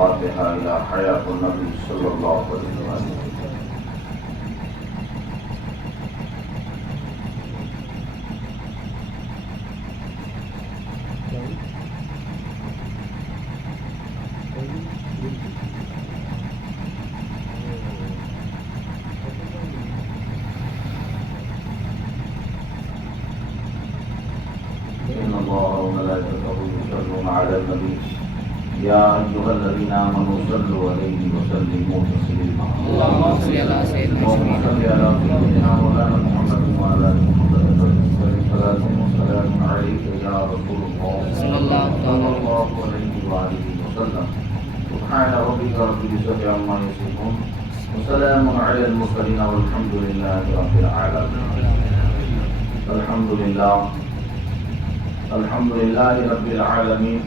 الفاتحة إلى حياة النبي صلى الله عليه وسلم. إن الله وملائكته يصلون على النبي يا أيها الذين آمنوا صلوا عليه وسلموا تسليما. اللهم صل على سيدنا مولانا محمد وعلى آل محمد صلاة وسلام عليك يا رسول الله صلى الله عليه وآله وسلم. سبحان ربك رب العزة عما يصفون وسلام على المرسلين والحمد لله رب العالمين. الحمد لله رب العالمين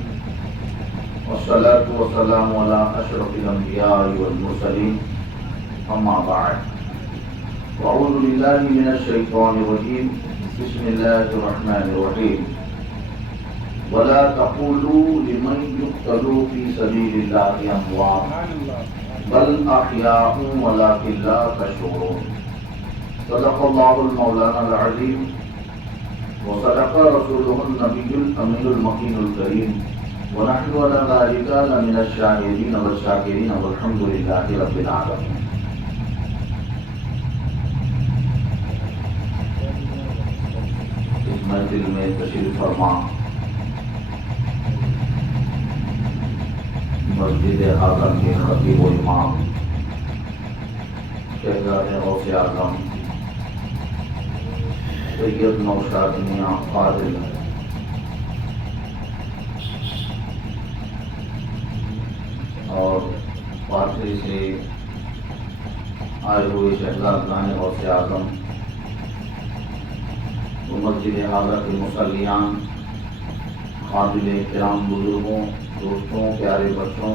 والصلاة والسلام على أشرف الأنبياء والمرسلين أما بعد. وأعوذ بالله من الشيطان الرجيم. بسم الله الرحمن الرحيم. ولا تقولوا لمن يقتل في سبيل الله أموات بل أحياء ولكن لا تشعرون. صدق الله المولانا العظيم وصدق رسوله النبي الأمين المكين الكريم ونحن على ذلك لمن الشاهدين والشاكرين والحمد لله رب العالمين. اس محفل میں تشریف فرما مسجد اعظم کے خطیب و امام شہزاد غوث اعظم سید نوشاد میاں فاضل اور پارسی سے آئے ہوئے شہزادگان غوث اعظم، مسجد اعلیٰ کے مصلیان، قابل احترام بزرگوں، دوستوں، پیارے بچوں،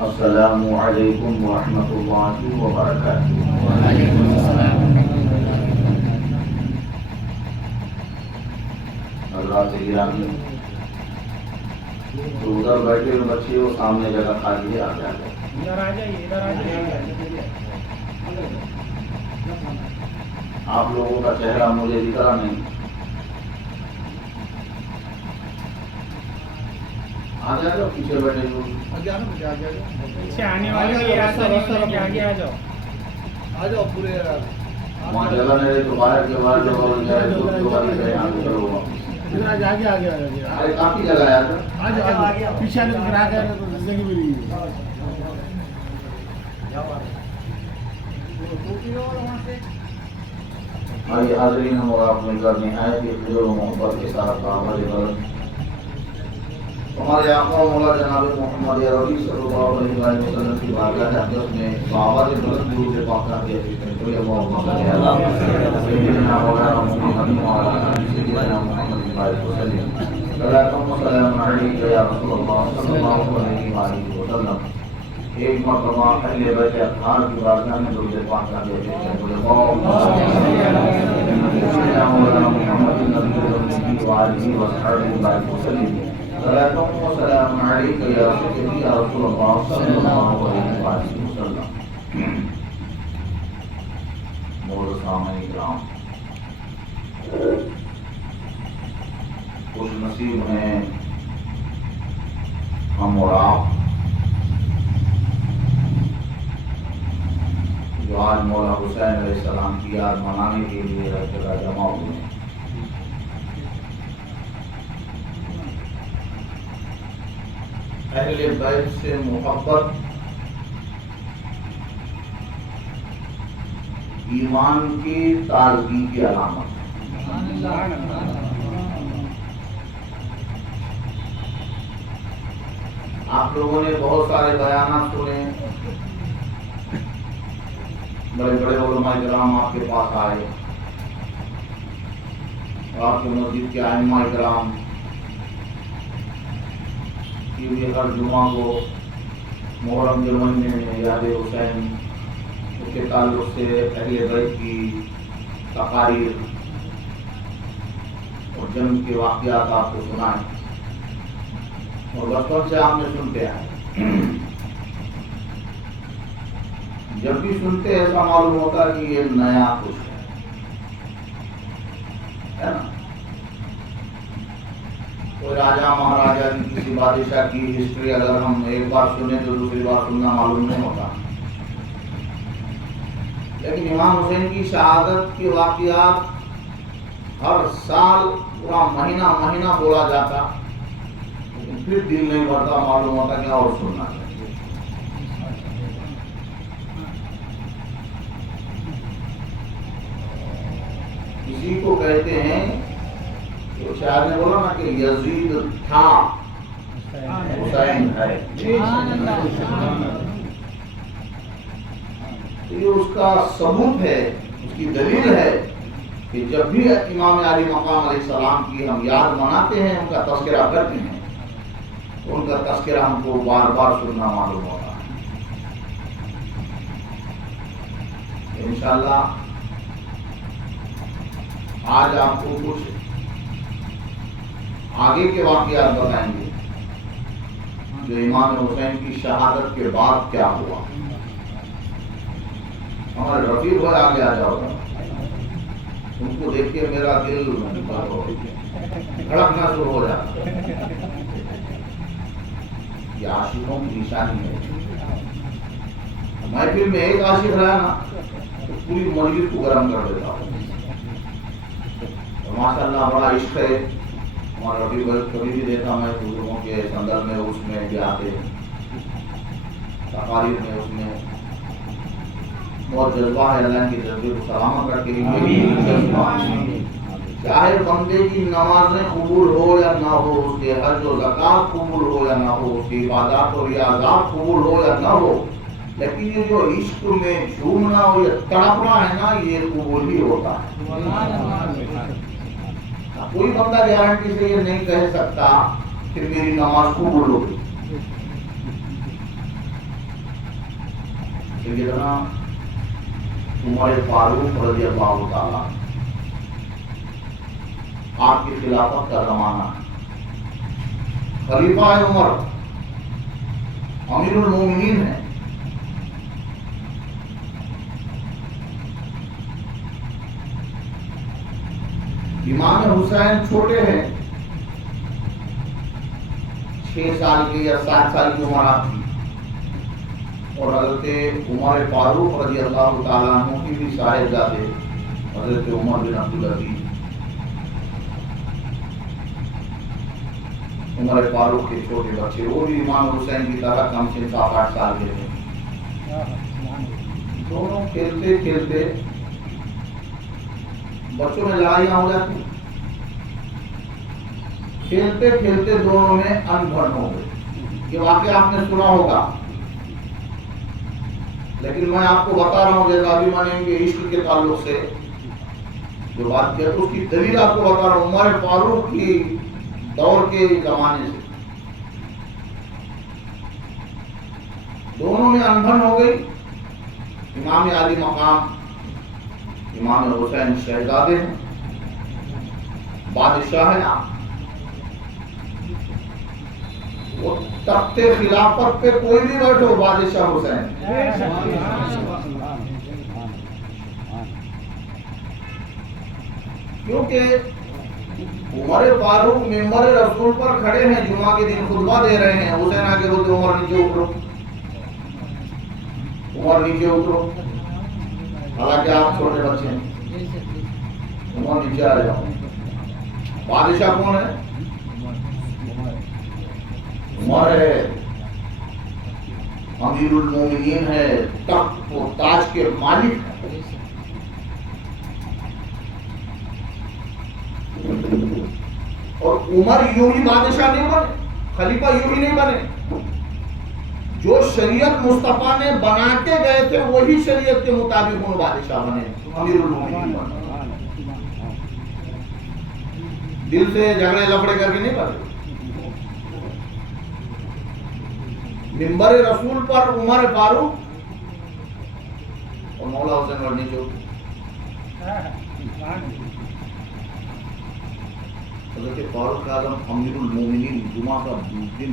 السلام علیکم ورحمۃ اللہ وبرکاتہ۔ وعلیکم السلام حضرات گرامی، تو ادھر بیٹھے ہوئے بچے وہ سامنے جگہ خالی ہے، آ جائے۔ ادھر آ جائیے، ادھر آ جائیے۔ آپ لوگوں کا چہرہ مجھے دکھ رہا نہیں، آ جائے گا پیچھے بیٹھے لوگ، پیچھے آنے والے بھی راستہ نہیں ہے کہ آگے آ جاؤ، آ جاؤ پورے۔ وہاں جگہ نہیں رہی تو باہر کے باہر لوگ جائے تو چلو آگے آگے آگے ارے کافی جگہ ہے پیچھے گرا کر زندگی ملی۔ آئیے حاضرین، ہم اور آپ مل کر نہایت ہی خضر و محبت کے ساتھ آواز بلند ہمارے آقا و مولا جناب محمد عربی صلی اللہ علیہ وسلم کی بارگاہ اقدس میں آواز بلند درود پاک کرتے ہیں۔ اللہم صلی علی سیدنا مولانا محمد وعلی آل سیدنا محمد وسلم۔ صلاۃ و سلام علیک یا رسول اللہ صلی اللہ علیہ وآلہ وسلم۔ ایک مرتبہ اہل بیت اطہار کی بارگاہ میں درود پاک کرتے ہیں۔ اللہم صلی علی سیدنا مولانا محمد وعلی آلہ وسلم۔ صلاۃ و سلام علیک یا سیدی یا رسول اللہ صلی اللہ علیہ وآلہ وسلم۔ سامعین کرام، خوش نصیب ہیں ہم اور آپ جو آج مولا حسین علیہ السلام کی یاد منانے کے لیے ہر جگہ جمع ہوئے ہیں۔ اہل بیت سے محبت ایمان کی تازگی کی علامت ہے۔ آپ لوگوں نے بہت سارے بیانات سنے، بڑے بڑے علماء کرام آپ کے پاس آئے، آپ کے مسجد کے ائمہ کرام کی بھی ہر جمعہ کو محرم کے مہینے میں یاد حسین کے تعلق سے اہل بیت کی تقاریر اور جنگ کے واقعات آپ کو سنائے اور بچپن سے آپ نے سنتے آئے۔ جب بھی سنتے ایسا معلوم ہوتا کہ یہ نیا کچھ ہے نا. کوئی راجا مہاراجا کی کسی بادشاہ کی ہسٹری اگر ہم ایک بار سنیں تو دوسری بار سننا معلوم نہیں ہوتا. لیکن امام حسین کی شہادت کے واقعات ہر سال پورا مہینہ مہینہ بولا جاتا، لیکن پھر دل نہیں بھرتا، معلوم ہوتا کہ اور سننا چاہیے. اسی کو کہتے ہیں، جو شاعر نے بولا نا کہ یزید تھا حسین ہے. یہ اس کا ثبوت ہے، اس کی دلیل ہے کہ جب بھی امام علی مقام علیہ السلام کی ہم یاد مناتے ہیں، ان کا تذکرہ کرتے ہیں، ان کا تذکرہ ہم کو بار بار سننا معلوم ہوتا ہے. انشاءاللہ آج آپ کو کچھ آگے کے واقعات بتائیں گے جو امام حسین کی شہادت کے بعد کیا ہوا. ہمارے رفیق بھائی آگے آ جاؤ، ان کو دیکھ کے میرا دل دھڑکنا شروع ہو جاتا. یہ عاشقوں کی نشانی ہے. محفل میں ایک عاشق رہا نا تو پوری مجلس کو گرم کر دیتا ہوں. ماشاء اللہ بڑا عشق ہے ہمارا رفیق بھائی. کبھی بھی دیکھا میں بزرگوں کے سندر میں، اس میں بھی آتے تقاریر میں، اس میں بہت جذبہ ہے. اللہ کی جذبے کو سلامت رکھے. چاہے بندے کی نمازیں قبول ہو یا نہ ہو، اس کے حج و زکات قبول ہو یا نہ ہو، اس کی عبادات و ریاضات قبول ہو یا نہ ہو، لیکن یہ جو عشق میں جھومنا اور یہ تڑپنا ہے نا، یہ قبول ہی ہوتا ہے. کوئی بندہ گارنٹی سے یہ نہیں کہہ سکتا کہ میری نماز قبول ہوگی. سیدنا عمر فاروق رضی اللہ تعالیٰ، آپ کی خلافت کا زمانہ، خلیفہ عمر امیر المومنین ہیں. امام حسین چھوٹے ہیں، 6 سال کی یا 7 سال کی عمر آپ تھی، اور حضرت عمر فاروق رضی اللہ تعالیٰ عنہ کی بھی صاحبزادے حضرت عمر بن عبدالعزیز. عمر فاروق کے چھوٹے بچے، وہ بھی امام حسین کی طرح کم سے 7-8 سال کے تھے. دونوں کھیلتے کھیلتے بچوں میں لڑائیاں ہو جاتی. کھیلتے کھیلتے دونوں میں انبھن ہو گئے. یہ واقعہ آپ نے سنا ہوگا، لیکن میں آپ کو بتا رہا ہوں جیسا بھی میں نے ان کے عشق کے تعلق سے جو بات کیا، تو اس کی دلیل آپ کو بتا رہا ہوں. عمر فاروق کی دور کے زمانے سے دونوں میں انبھن ہو گئی. امام علی مقام امام حسین شہزادے ہیں، بادشاہ ہیں آپ. وہ تخت خلافت پہ کوئی بھی بیٹھو، بادشاہ حسین. کیونکہ عمر فاروق ممبر رسول پر کھڑے ہیں، جمعہ کے دن خطبہ دے رہے ہیں. حسین آگے بولتے عمر نیچے اترو، عمر نیچے اترو. حالانکہ آپ چھوٹے بچے ہیں، عمر نیچے آ جاؤ. بادشاہ کون ہے؟ عمر ہے، امیر المومنین ہے، تخت و تاج کے مالک ہے. اور عمر یوں ہی بادشاہ نہیں بنے، خلیفہ یوں ہی نہیں بنے. جو شریعت مصطفیٰ نے بنا کے گئے تھے وہی شریعت کے مطابق وہ بادشاہ بنے، امیر المومنین بنے. دل سے جھگڑے لفڑے کر کے نہیں بنے. ممبر رسول پر عمر فاروق اور مولا حسین غنی جو حضرت فاروق اعظم امیر المومنین جمعہ کا دن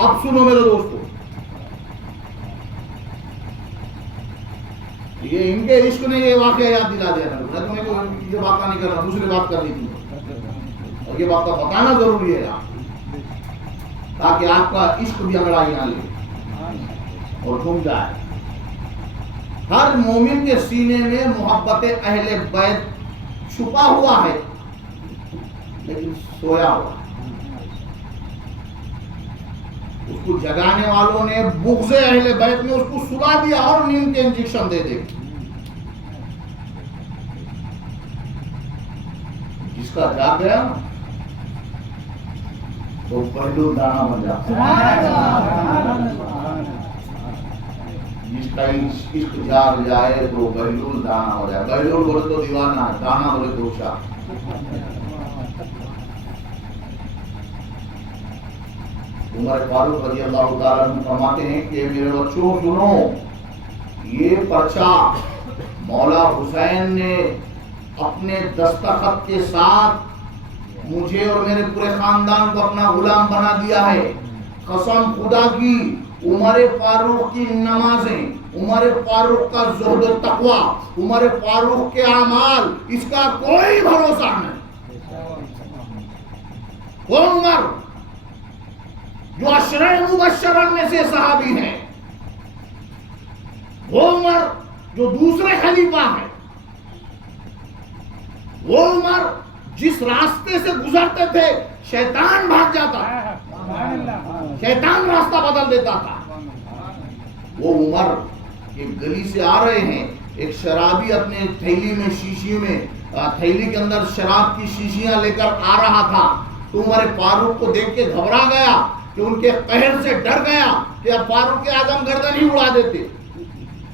اب سنو میرے دوستو، یہ ان کے عشق نے یہ واقعہ یاد دلا دیا میں تمہیں کو یہ بات نہیں کرنا، دوسری بات کرنی تھی، اور یہ بات کا بتانا ضروری ہے آپ، تاکہ آپ کا عشق بھی انگڑائی نہ لے اور گھوم جائے۔ ہر مومن کے سینے میں محبت اہل بیت چھپا ہوا ہے، لیکن سویا ہوا ہے۔ اس کو جگانے والوں نے بغض اہل بیت میں اس کو سلا دیا اور نیند کے انجیکشن دے دے۔ جس کا جا گیا وہ پہلو دانا بن جاتا ہے، جس کا عشق جاگ جائے تو بہلول دانا ہو جائے۔ بہلول بولے تو دیوانہ، دانا بولے تو شاہ۔ عمر فاروق رضی اللہ تعالیٰ عنہ فرماتے ہیں کہ میرے بچوں سنو، یہ پرچہ مولا حسین نے اپنے دستخط کے ساتھ مجھے اور میرے پورے خاندان کو اپنا غلام بنا دیا ہے۔ قسم خدا کی، عمر فاروق کی نمازیں، عمر فاروق کا زہد و تقوی، عمر فاروق کے اعمال، اس کا کوئی بھروسہ نہیں۔ وہ عمر جو عشرہ مبشرہ میں سے صحابی ہیں، وہ عمر جو دوسرے خلیفہ ہیں، وہ عمر جس راستے سے گزرتے تھے شیطان بھاگ جاتا، شیطان راستہ بدل دیتا تھا۔ وہ عمر ایک گلی سے آ رہے ہیں، ایک شرابی اپنے تھیلی میں شیشی میں تھیلی کے اندر شراب کی شیشیاں لے کر آ رہا تھا، تو عمر فاروق کو دیکھ کے گھبرا گیا کہ ان کے قہر سے ڈر گیا کہ اب فاروق اعظم گردن ہی اڑا دیتے۔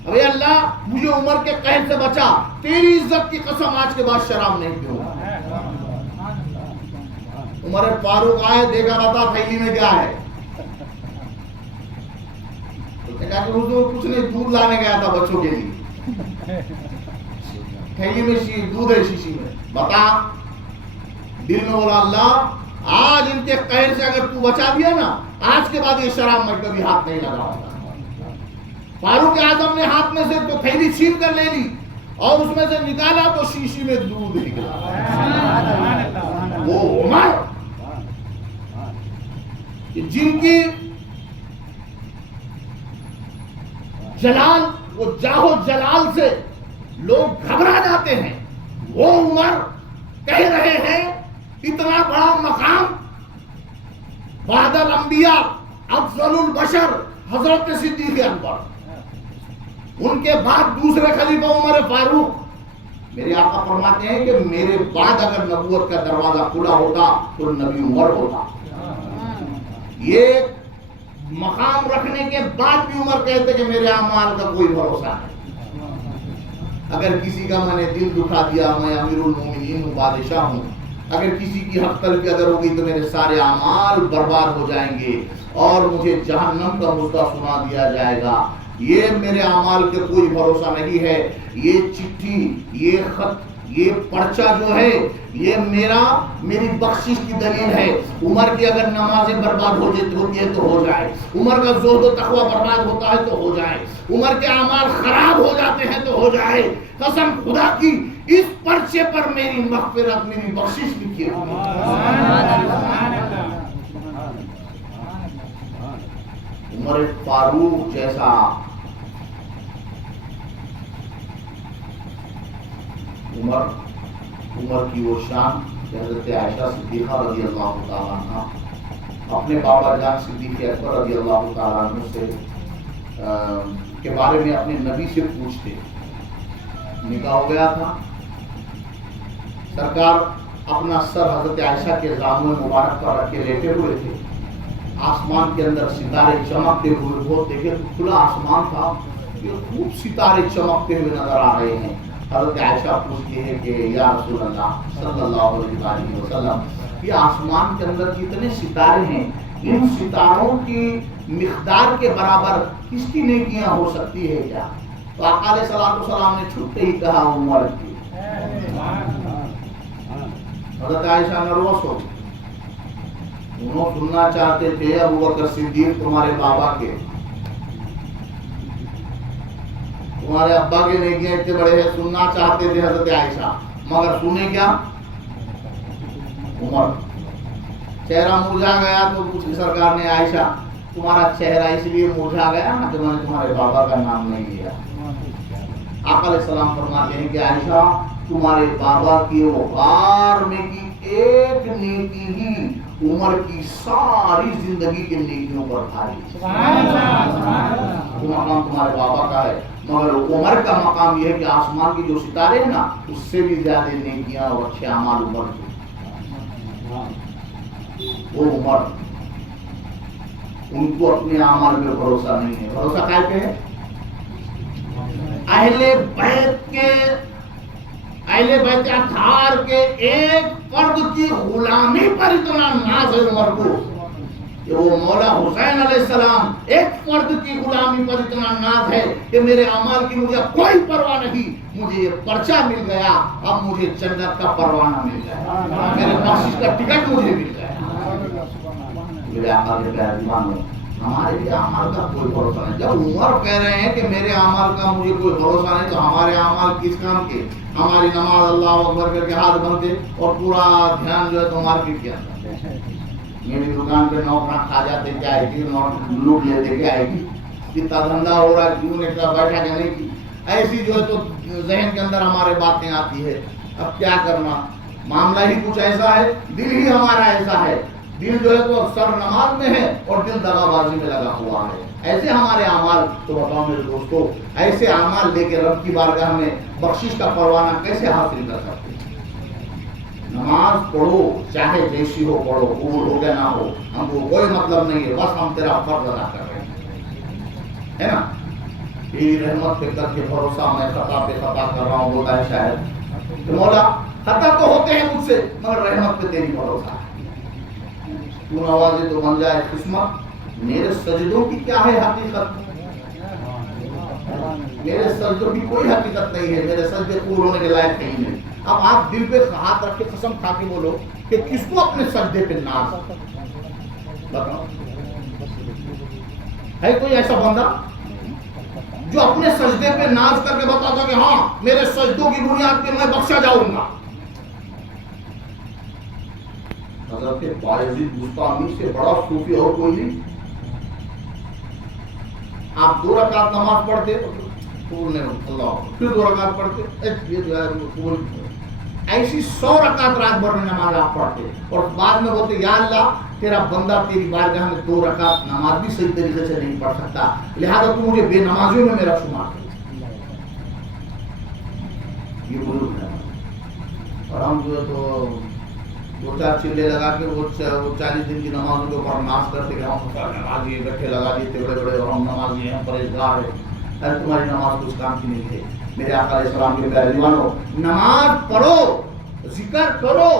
ارے اللہ مجھے عمر کے قہر سے بچا، تیری عزت کی قسم آج کے بعد شراب نہیں پیوں گا۔ عمر فاروق آئے، دیکھا بتا تھیلی میں کیا ہے، کہا کہ حضور کچھ نہیں، دودھ لانے گیا تھا بچوں کے لیے، تھیلی میں دودھ ہے شیشی میں، بتا۔ دل میں بولا اللہ آج ان کے قہر سے اگر تو بچا دیا نا، آج کے بعد یہ شراب میں کبھی ہاتھ نہیں لگاؤں گا۔ فاروق اعظم نے ہاتھ میں سے تو تھیلی چھین کر لے لی اور اس میں سے نکالا تو شیشی میں دودھ نکلا۔ وہ عمر جن کی جلال، وہ جاہو جلال سے لوگ گھبرا جاتے ہیں، وہ عمر کہہ رہے ہیں اتنا بڑا مقام بعد الانبیاء افضل البشر حضرت صدیق اکبر، ان کے بعد دوسرے خلیفہ عمر فاروق۔ میرے آقا فرماتے ہیں کہ میرے بعد اگر نبوت کا دروازہ کھلا ہوتا تو نبی عمر ہوتا۔ یہ مقام رکھنے کے بعد بھی عمر کہتے کہ میرے اعمال کا کوئی بھروسہ نہیں، اگر کسی کا میں نے دل دکھا دیا، میں امیر المومنین ہوں، بادشاہ ہوں، اگر کسی کی حق تلفی اگر ہوگی تو میرے سارے اعمال برباد ہو جائیں گے اور مجھے جہنم کا مژدہ سنا دیا جائے گا۔ یہ میرے اعمال کے کوئی بھروسہ نہیں ہے۔ یہ چٹھی، یہ خط، یہ پرچہ جو ہے یہ میری بخشش کی دلیل ہے۔ عمر کی اگر نمازیں برباد ہوتی ہے تو ہو جائے، عمر کا زہد و تقوی برباد ہوتا ہے تو ہو جائے، عمر کے اعمال خراب ہو جاتے ہیں تو ہو جائے، قسم خدا کی اس پرچے پر میری مغفرت، میری بخشش لکھی ہے۔ عمر فاروق جیسا عمر کی وہ شان کہ حضرت عائشہ صدیقہ رضی اللہ تعالیٰ عنہ اپنے بابا جان صدیق اکبر رضی اللہ تعالیٰ عنہ سے کے بارے میں اپنے نبی سے پوچھتے۔ نکاح ہو گیا تھا، سرکار اپنا سر حضرت عائشہ کے زانو مبارک پر رکھ کے لیٹے ہوئے تھے، آسمان کے اندر ستارے چمکتے ہوئے، وہ دیکھے کھلا آسمان تھا، یہ خوب ستارے چمکتے ہوئے نظر آ رہے ہیں۔ حضرت عائشہ پوچھتی ہے کہ یا رسول اللہ صلی اللہ علیہ وسلم، یہ آسمان کے اندر جتنے ستارے ہیں، ان ستاروں کی مقدار کے برابر کس کی نیکیاں ہو سکتی ہے کیا؟ تو آقا علیہ السلام نے چھوٹے ہی کہا عمر کی۔ حضرت عائشہ نروس ہو گئی، انہوں سننا چاہتے تھے ابو بکر صدیق تمہارے بابا کے، تمہارے ابا کے نیکیاں اتنے بڑے ہیں، سننا چاہتے تھے حضرت عائشہ، مگر سنے کیا؟ عمر۔ چہرہ مرجھا گیا تو پوچھی سرکار نے عائشہ تمہارا چہرہ اس لیے مرجھا گیا نا کہ میں نے تمہارے بابا کا نام نہیں لیا۔ آقا علیہ السلام فرماتے ہیں کہ عائشہ تمہارے بابا کی وقار میں کی ایک نیکی ہی عمر کی ساری زندگی کے نیکیوں پر بھاری۔ وہ مقام تمہارے بابا کا ہے، مگر عمر کا مقام یہ ہے کہ آسمان کی جو ستارے ہیں نا اس سے بھی زیادہ نیکیاں اور اچھے اعمال عمر کے۔ وہ عمر، ان کو اپنے اعمال پہ بھروسہ نہیں ہے، بھروسہ کیا پہ ہے؟ اہل بیت اطہار کے ایک فرد کی غلامی پر اتنا ناز ہے عمر کو کہ وہ مولا حسین علیہ السلام ایک فرد کی غلامی پر اتنا ناز ہے کہ میرے اعمال کی مجھے کوئی پرواہ نہیں، مجھے یہ پرچہ مل گیا، اب مجھے جنت کا پروانہ مل گیا، میرے بخشش کا ٹکٹ مجھے مل گیا۔ میرے آقا کے پیارے دیوانوں، ہمارے بھی اعمال کا کوئی بھروسہ نہیں۔ جب عمر کہہ رہے ہیں کہ میرے اعمال کا مجھے کوئی بھروسہ نہیں تو ہمارے اعمال کس کام کے؟ ہماری نماز اللہ اکبر کر کے ہاتھ بنتے اور پورا دھیان جو ہے تو مارکیٹ کے اندر، میری دکان پہ نوکراں کھا جاتے کیا ہے کہ لوٹ لیتے کیا ہے کہ کتنا دھندا ہو رہا ہے، کیوں نے بیٹھا جانے کی ایسی جو ہے تو ذہن کے اندر ہمارے باتیں آتی ہے۔ اب کیا کرنا، معاملہ ہی کچھ ایسا ہے، دل ہی ہمارا ایسا ہے، دل جو ہے تو سر نماز میں ہے اور دل دغا بازی میں لگا ہوا ہے۔ ایسے ہمارے اعمال، تو بتاؤ میرے دوستو، ایسے اعمال لے کے رب کی بارگاہ میں بخشش کا پروانہ کیسے حاصل کر سکتے ہیں؟ نماز پڑھو چاہے جیسی ہو پڑھو، قبول ہو گیا نہ ہو ہم کو کوئی مطلب نہیں ہے، بس ہم تیرا فرض ادا کر رہے ہیں، ہے نا؟ تیری رحمت پہ کر کے بھروسہ، میں خطا پہ خطا کر رہا ہوں، بولتا ہے شاید کہ مولا خطا تو ہوتے ہیں مجھ سے مگر رحمت پہ تیری بھروسہ ہے، تو نوازے تو بن جائے قسمت۔ میرے سجدوں کی کیا ہے حقیقت؟ میرے سجدوں کی کوئی حقیقت نہیں ہے، میرے سجدے قبول ہونے کے لائق نہیں ہے۔ اب آپ دل پہ ہاتھ رکھ کے قسم کھا کے بولو کہ کس کو اپنے سجدے پہ ناز بتاؤ؟ ہے کوئی ایسا بندہ جو اپنے سجدے پہ ناز کر کے بتاتا کہ ہاں میرے سجدوں کی بنیاد پہ میں بخشا جاؤں گا؟ حضرت بایزید بستامی سے بڑا صوفی اور کوئی نہیں۔ آپ 2 رکعت نماز پڑھتے اللہ، پھر 2 رکعت پڑھتے، یہ جو ہے قبول، ایسی 100 رکعت رات بھر میں نماز آپ پڑھتے اور بعد میں بولتے یا اللہ تیرا بندہ تیری بارگاہ میں 2 رکعت نماز بھی صحیح طریقے سے نہیں پڑھ سکتا، لہذا تو مجھے بے نمازیوں میں میرا شمار کر۔ یہ بزرگ ہے، اور ہم جو ہے تو 2-4 چلے لگا کے وہ 40 دن کی نمازوں کے اوپر ناز کرتے کہ ہم نمازی گٹھے لگا دیتے بڑے بڑے اور ہم نمازی ہیں، پرہیزگار ہیں۔ ارے تمہاری نماز کچھ کام کی نہیں ہے۔ میرے آقا علیہ السلام کے پیارے دیوانوں، نماز پڑھو، ذکر کرو،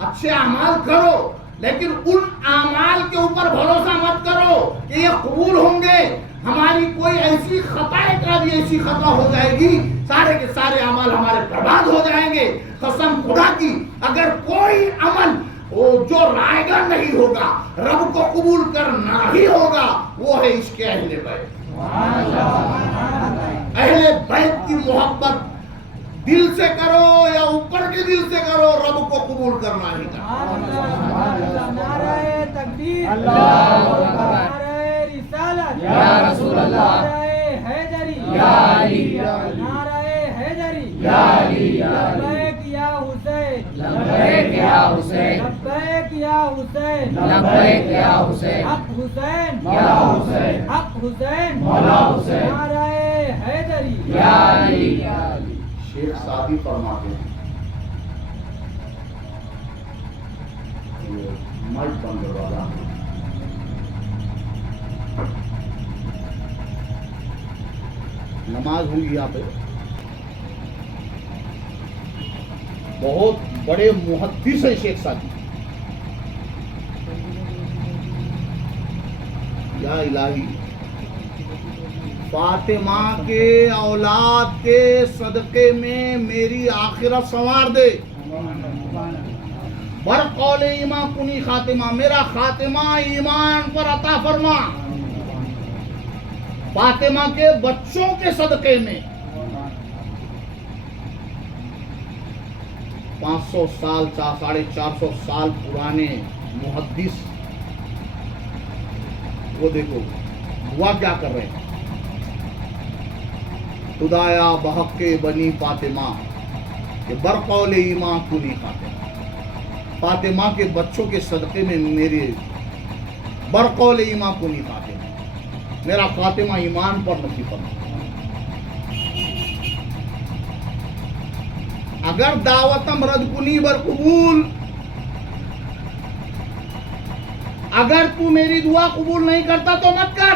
اچھے اعمال کرو، لیکن ان اعمال کے اوپر بھروسہ مت کرو کہ یہ قبول ہوں گے۔ ہماری کوئی ایسی خطا ایسی خطا ہو جائے گی، سارے کے سارے اعمال ہمارے برباد ہو جائیں گے۔ قسم خدا کی اگر کوئی عمل جو رائے گا نہیں ہوگا، رب کو قبول کرنا ہی ہوگا، وہ ہے عشق اہل بیت۔ اہل بیت کی محبت دل سے کرو یا اوپر کے دل سے کرو، رب کو قبول کرنا ہی کرنا۔ نعرہ تکبیر، نعرہ رسالت، یا رسول اللہ، نعرہ حیدری، یا علی، نعرہ حیدری، یا علی، لبیک یا حسین، لبیک یا حسین، لبیک یا حسین، لبیک یا حسین، حق حسین، یا حسین، حق حسین، مولا حسین، نعرہ حیدری، یا علی۔ شیخ سعدی فرماتے ہیں مجھ بندر والا نماز ہوئی یہاں پہ، بہت بڑے محدث ہیں شیخ سعدی، یا الہی فاطمہ کے اولاد کے صدقے میں میری آخرت سنوار دے، برقول ایمان کنی خاتمہ، میرا خاتمہ ایمان پر عطا فرما، فاطمہ کے بچوں کے صدقے میں 500 سال 450 سال پرانے محدث وہ دیکھو دعا کیا کر رہے ہیں، خدایا بحق بنی فاطمہ کہ برقول ایمان کنی خاتمہ، فاطمہ کے بچوں کے صدقے میں میرے برقول ایمان کنی خاتمہ، میرا خاتمہ ایمان پر نصیب فرما۔ اگر دعوتم رد کنی بر قبول، اگر تو میری دعا قبول نہیں کرتا تو مت کر،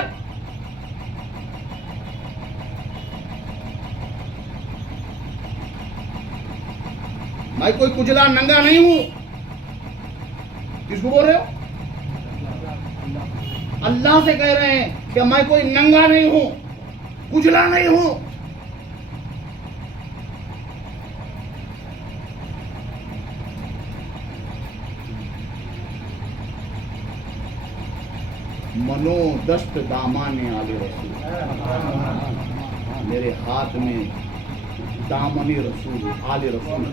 میں کوئی کجلا ننگا نہیں ہوں۔ کس کو بول رہے ہو؟ اللہ سے کہہ رہے ہیں کہ میں کوئی ننگا نہیں ہوں، کجلا نہیں ہوں۔ منو دست دامان آل رسول، میرے ہاتھ میں دامن رسول، آل رسول،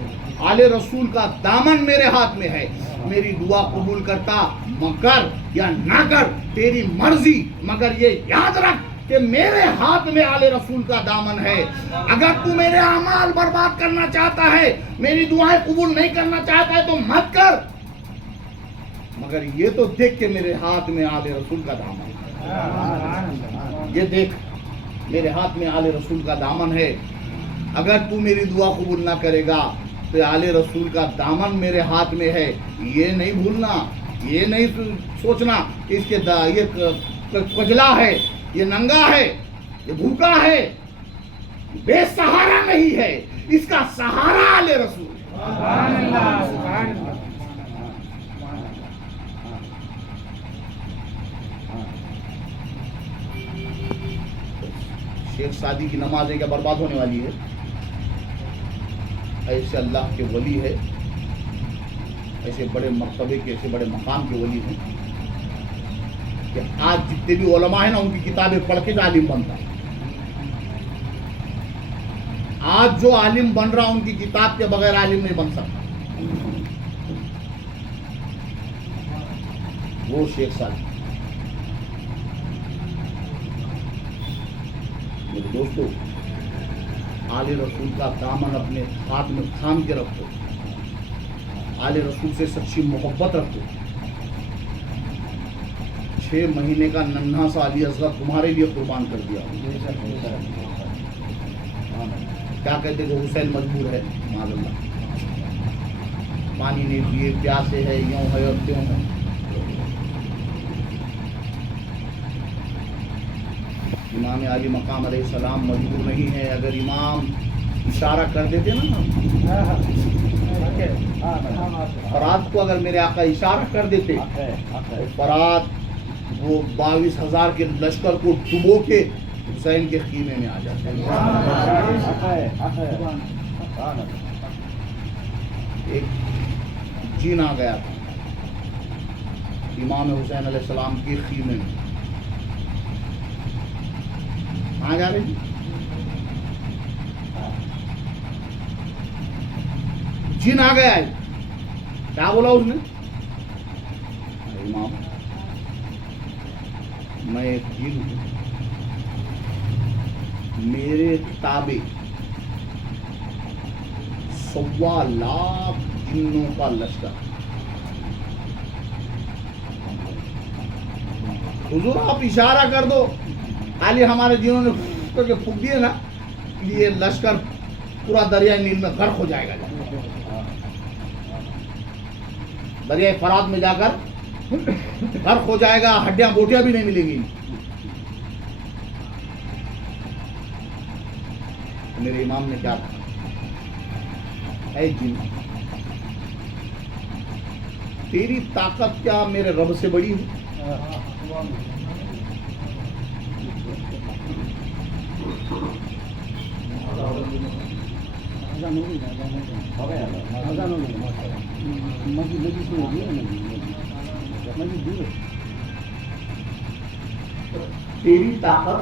آل رسول کا دامن میرے ہاتھ میں ہے۔ میری دعا قبول کرتا مگر یا نہ کر تیری مرضی، مگر یہ یاد رکھ کہ میرے ہاتھ میں آل رسول کا دامن ہے۔ اگر تو میرے اعمال برباد کرنا چاہتا ہے، میری دعائیں قبول نہیں کرنا چاہتا ہے تو مت کر، مگر یہ تو دیکھ کہ میرے ہاتھ میں آل رسول کا دامن ہے، یہ دیکھ میرے ہاتھ میں آل رسول کا دامن ہے۔ اگر تو میری دعا قبول نہ کرے گا تو آل رسول کا دامن میرے ہاتھ میں ہے، یہ نہیں بھولنا، یہ نہیں سوچنا کہ اس کے یہ کجلا ہے، یہ ننگا ہے، یہ بھوکا ہے، بے سہارا نہیں ہے، اس کا سہارا آل رسول ہے۔ شیخ سعدی کی نمازیں کیا برباد ہونے والی ہے؟ ایسے اللہ کے ولی ہے، ایسے بڑے مرتبے کے، ایسے بڑے مقام کے ولی ہیں کہ آج جتنے بھی علماء ہیں نا ان کی کتابیں پڑھ کے عالم بنتا ہے۔ آج جو عالم بن رہا ان کی کتاب کے بغیر عالم نہیں بن سکتا، وہ شیخ سعدی۔ میرے دوستو، آل رسول کا دامن اپنے ہاتھ میں تھام کے رکھو، آل رسول سے سچی محبت رکھو۔ 6 مہینے کا ننھا سا علی اصغر تمہارے لیے قربان کر دیا، کیا کہتے کہ حسین مجبور ہے، معاذ اللہ، پانی نہیں پیے، پیاسے ہے، یوں ہے اور تیوں ہے۔ امام علی مقام علیہ السلام مجبور نہیں ہے، اگر امام اشارہ کر دیتے نا، فرات کو اگر میرے آقا اشارہ کر دیتے، فرات وہ 22,000 کے لشکر کو ڈبو کے حسین کے خیمے میں آ جاتے۔ ایک جن آ گیا تھا امام حسین علیہ السلام کے خیمے میں، کہاں جا رہے ہیں؟ جن آ گیا ہے، کیا بولا اس نے؟ امام میں ایک جن ہوں، میرے تابع 1.25 لاکھ جنوں کا لشکر، حضور آپ اشارہ کر دو، خالی ہمارے جنہوں نے پھونک دیے نا، یہ لشکر پورا دریائے نیل میں غرق ہو جائے گا، دریائے فرات میں جا کر غرق ہو جائے گا، ہڈیاں بوٹیاں بھی نہیں ملیں گی۔ میرے امام نے کیا کہا؟ اے جن، تیری طاقت کیا میرے رب سے بڑی ہے؟ تیری طاقت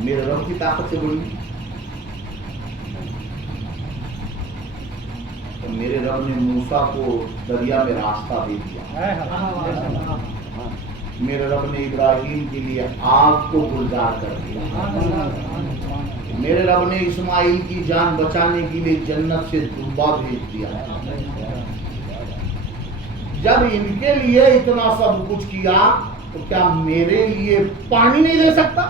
میرے رب کی طاقت سے بڑی ہے. تو میرے رب نے موسیٰ کو دریا میں راستہ دے دیا. میرے رب نے ابراہیم کے لیے آگ کو گلزار کر دیا. میرے رب نے اسماعیل کی جان بچانے کے لیے جنت سے دبا بھیج دیا. جب ان کے لیے اتنا سب کچھ کیا تو کیا میرے لیے پانی نہیں دے سکتا؟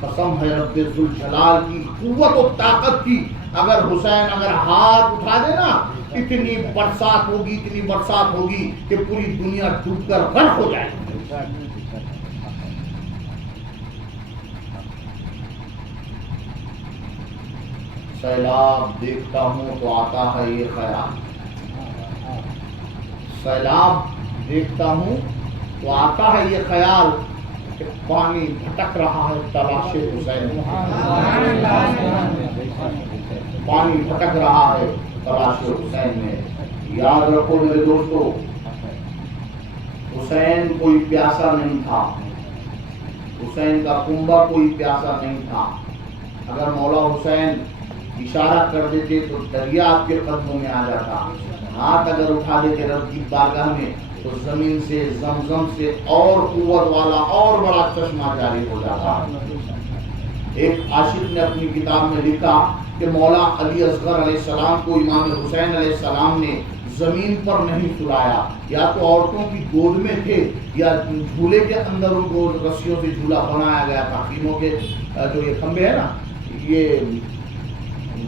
قسم ہے رب ذوالجلال کی قوت و طاقت کی، اگر حسین اگر ہاتھ اٹھا دے نا، اتنی برسات ہوگی کہ پوری دنیا ڈوب کر غرق ہو جائے. سیلاب دیکھتا ہوں تو آتا ہے یہ خیال، سیلاب دیکھتا ہوں تو آتا ہے یہ خیال کہ پانی بھٹک رہا ہے تلاش حسین میں. پانی بھٹک رہا ہے تلاش حسین میں. یاد رکھو میرے دوستو، حسین کوئی پیاسا نہیں تھا، حسین کا کنبہ کوئی پیاسا نہیں تھا. اگر مولا حسین اشارہ کر دیتے تو دریا آپ کے قدموں میں آ جاتا. ہاتھ اگر اٹھا دیتے رب کی بارگاہ میں تو زمین سے زمزم سے اور قوت والا اور بڑا چشمہ جاری ہو جاتا. ایک عاشق نے اپنی کتاب میں لکھا کہ مولا علی اصغر علیہ السلام کو امام حسین علیہ السلام نے زمین پر نہیں سلایا، یا تو عورتوں کی گود میں تھے یا جھولے کے اندر ان کو رسیوں سے جھولا بنایا گیا تھا. خیموں کے جو یہ کھمبے ہیں نا، یہ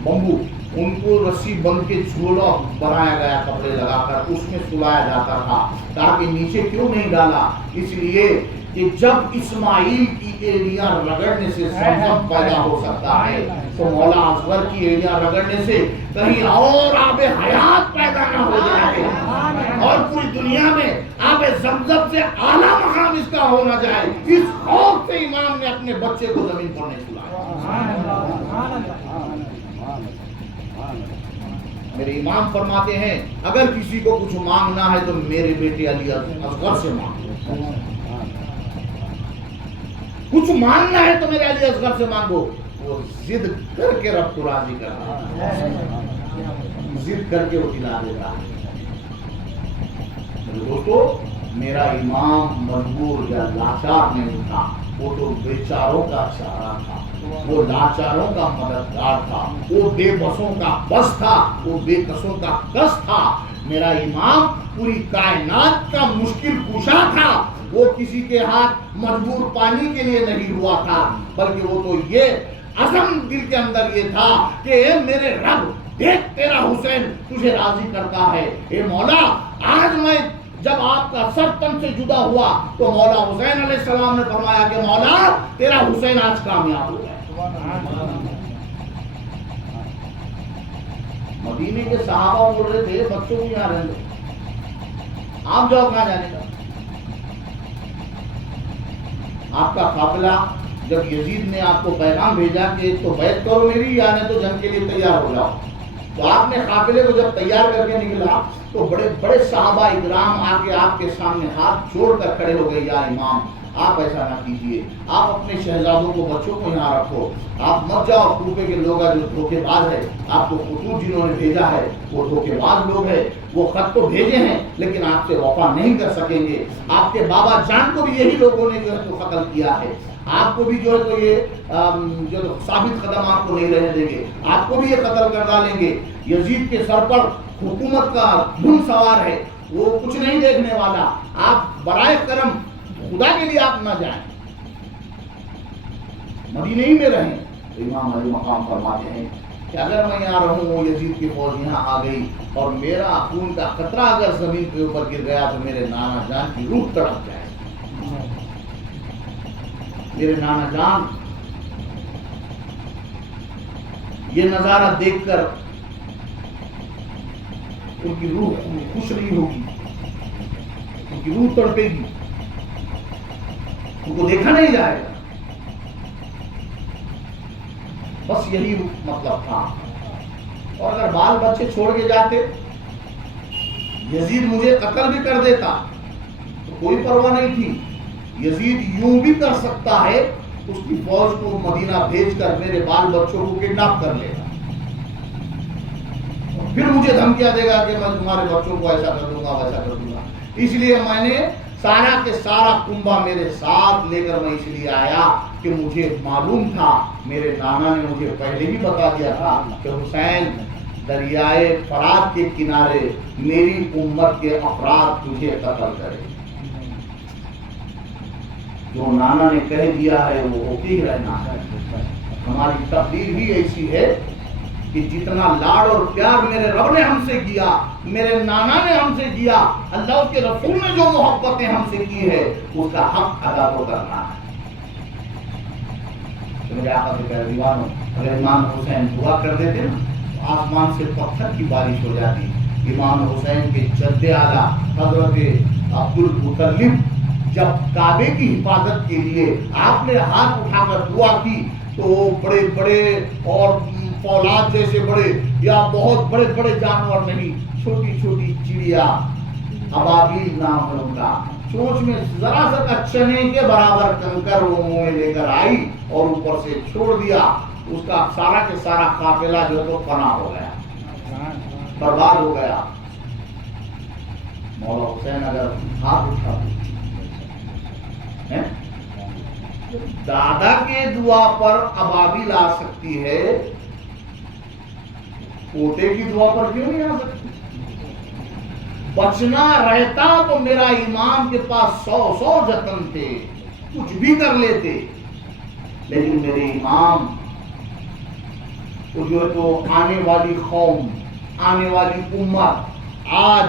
بمبو، ان کو رسی بند کے جھولا بنایا گیا کپڑے لگا کر، اس میں سلایا جاتا تھا. تاکہ نیچے کیوں نہیں ڈالا؟ اس لیے کہ جب اسماعیل کی ایڑیاں رگڑنے سے زمزم پیدا ہو سکتا ہے تو مولا اصغر کی ایڑیاں رگڑنے سے کہیں اور آب حیات پیدا نہ ہو جائے اور پوری دنیا میں آب زمزم سے اعلیٰ مقام اس کا ہو نہ جائے. اس خوف سے امام نے اپنے بچے کو زمین پر نہیں سلایا. میرے امام فرماتے ہیں اگر کسی کو کچھ مانگنا ہے تو میرے بیٹے علی اصغر سے مانگو. کچھ مانگنا ہے تو میرے علی اصغر سے مانگو. وہ ضد کر کے رب کو راضی کرتا ہے، ضد کر کے وہ دلا دیتا ہے. میرے دوستو، میرا امام مجبور یا لاچار نہیں تھا، وہ تو بیچاروں کا چارہ تھا، وہ لاچاروں کا مددگار تھا، وہ بے بسوں کا بس تھا، وہ بے کسوں کا کس تھا. میرا امام پوری کائنات کا مشکل کشا تھا. وہ کسی کے ہاتھ مجبور پانی کے لیے نہیں ہوا تھا، بلکہ وہ تو یہ عزم دل کے اندر یہ تھا کہ اے میرے رب، دیکھ تیرا حسین تجھے راضی کرتا ہے. اے مولا، آج میں جب آپ کا سر تن سے جدا ہوا تو مولا حسین علیہ السلام نے فرمایا کہ مولا تیرا حسین آج کامیاب ہو گیا. مدینے کے صحابہ بول رہے تھے بچوں کو یہاں رہنے دو، آپ جاؤ کہاں جانے کا. آپ کا قافلہ جب یزید نے آپ کو پیغام بھیجا کہ تو بیعت کرو میری یا نہیں تو جنگ کے لیے تیار ہو جاؤ، تو آپ نے قافلے کو جب تیار کر کے نکلا تو بڑے بڑے صحابہ اکرام آ کے آپ کے سامنے ہاتھ جوڑ کر کھڑے ہو گئے. یا امام، آپ ایسا نہ کیجیے، آپ اپنے شہزادوں کو بچوں کو یہاں رکھو، آپ مت جاؤ. کوفے کے لوگ جو دھوکے باز ہے، آپ کو خطوط جنہوں نے بھیجا ہے وہ دھوکے باز لوگ ہیں. وہ خط تو بھیجے ہیں لیکن آپ سے وفا نہیں کر سکیں گے. آپ کے بابا جان کو بھی یہی لوگوں نے جو ہے تو قتل کیا ہے، آپ کو بھی جو ہے تو یہ جو ثابت قدم آپ کو نہیں رہنے دیں گے، آپ کو بھی یہ قتل کر ڈالیں گے. یزید کے سر پر حکومت کا دھن سوار ہے، وہ کچھ نہیں دیکھنے والا. آپ برائے کرم خدا کے لیے آپ نہ جائیں، مدینے ہی میں رہیں. تو امام علی مقام فرماتے ہیں کہ اگر میں یہاں رہوں، وہ یزید کی فوج یہاں آ گئی اور میرا خون کا قطرہ اگر زمین کے اوپر گر گیا تو میرے نانا جان کی روح تڑپ جائے. میرے نانا جان یہ نظارہ دیکھ کر ان کی روح خوش نہیں ہوگی، ان کی روح تڑپے گی، ان کو دیکھا نہیں جائے گا. بس یہی مطلب تھا. اور اگر بال بچے چھوڑ کے جاتے, یزید مجھے قتل بھی کر دیتا تو کوئی پرواہ نہیں تھی. یزید یوں بھی کر سکتا ہے, اس کی فوج کو مدینہ بھیج کر میرے بال بچوں کو کڈنیپ کر لے گا, اور پھر مجھے دھمکیاں دے گا کہ میں تمہارے بچوں کو ایسا کر دوں گا ویسا کر دوں گا. اس لیے میں نے سارا کے سارا کنبہ میرے ساتھ لے کر میں اس لیے آیا کہ مجھے معلوم تھا, میرے نانا نے مجھے پہلے بھی بتا دیا تھا کہ حسین دریائے فرات کے کنارے میری امت کے افراد تجھے قتل کرے. جو نانا نے کہہ دیا ہے وہ ہوتے ہی رہنا ہے. ہماری تقدیر بھی ایسی ہے کہ جتنا لاڑ اور پیار میرے رب نے ہم سے کیا, میرے نانا نے ہم سے کیا, اللہ کے رسول نے جو محبتیں ہم سے کی ہے اس کا حق ادا تو کرنا ہے. میرے آقا کے پیارے دیوانوں, اگر امام حسین دعا کر دیتے نا تو آسمان سے پتھر کی بارش ہو جاتی. امام حسین کے جد اعلیٰ حضرت عبدالمطلب جب کعبے کی حفاظت کے لیے آپ نے ہاتھ اٹھا کر دعا کی تو بڑے بڑے اور فولاد جیسے بڑے یا بہت بڑے بڑے جانور نہیں, چھوٹی چھوٹی چڑیا, ابابیل نام ہے ان کا, چونچ میں ذرا سا چنے کے برابر کنکر وہ منہ میں لے کر آئی اور اوپر سے چھوڑ دیا. اس کا سارا کے سارا قافلہ جو تو فنا ہو گیا, برباد ہو گیا. مولا حسین اگر ہاتھ اٹھا دادا کے دعا پر ابابیل آ سکتی ہے, پوتے کی دعا پر کیوں نہیں آ سکتی؟ بچنا رہتا تو میرا امام کے پاس 100 جتن تھے, کچھ بھی کر لیتے, لیکن میرے امام جو تو آنے والی قوم, آنے والی امت, آج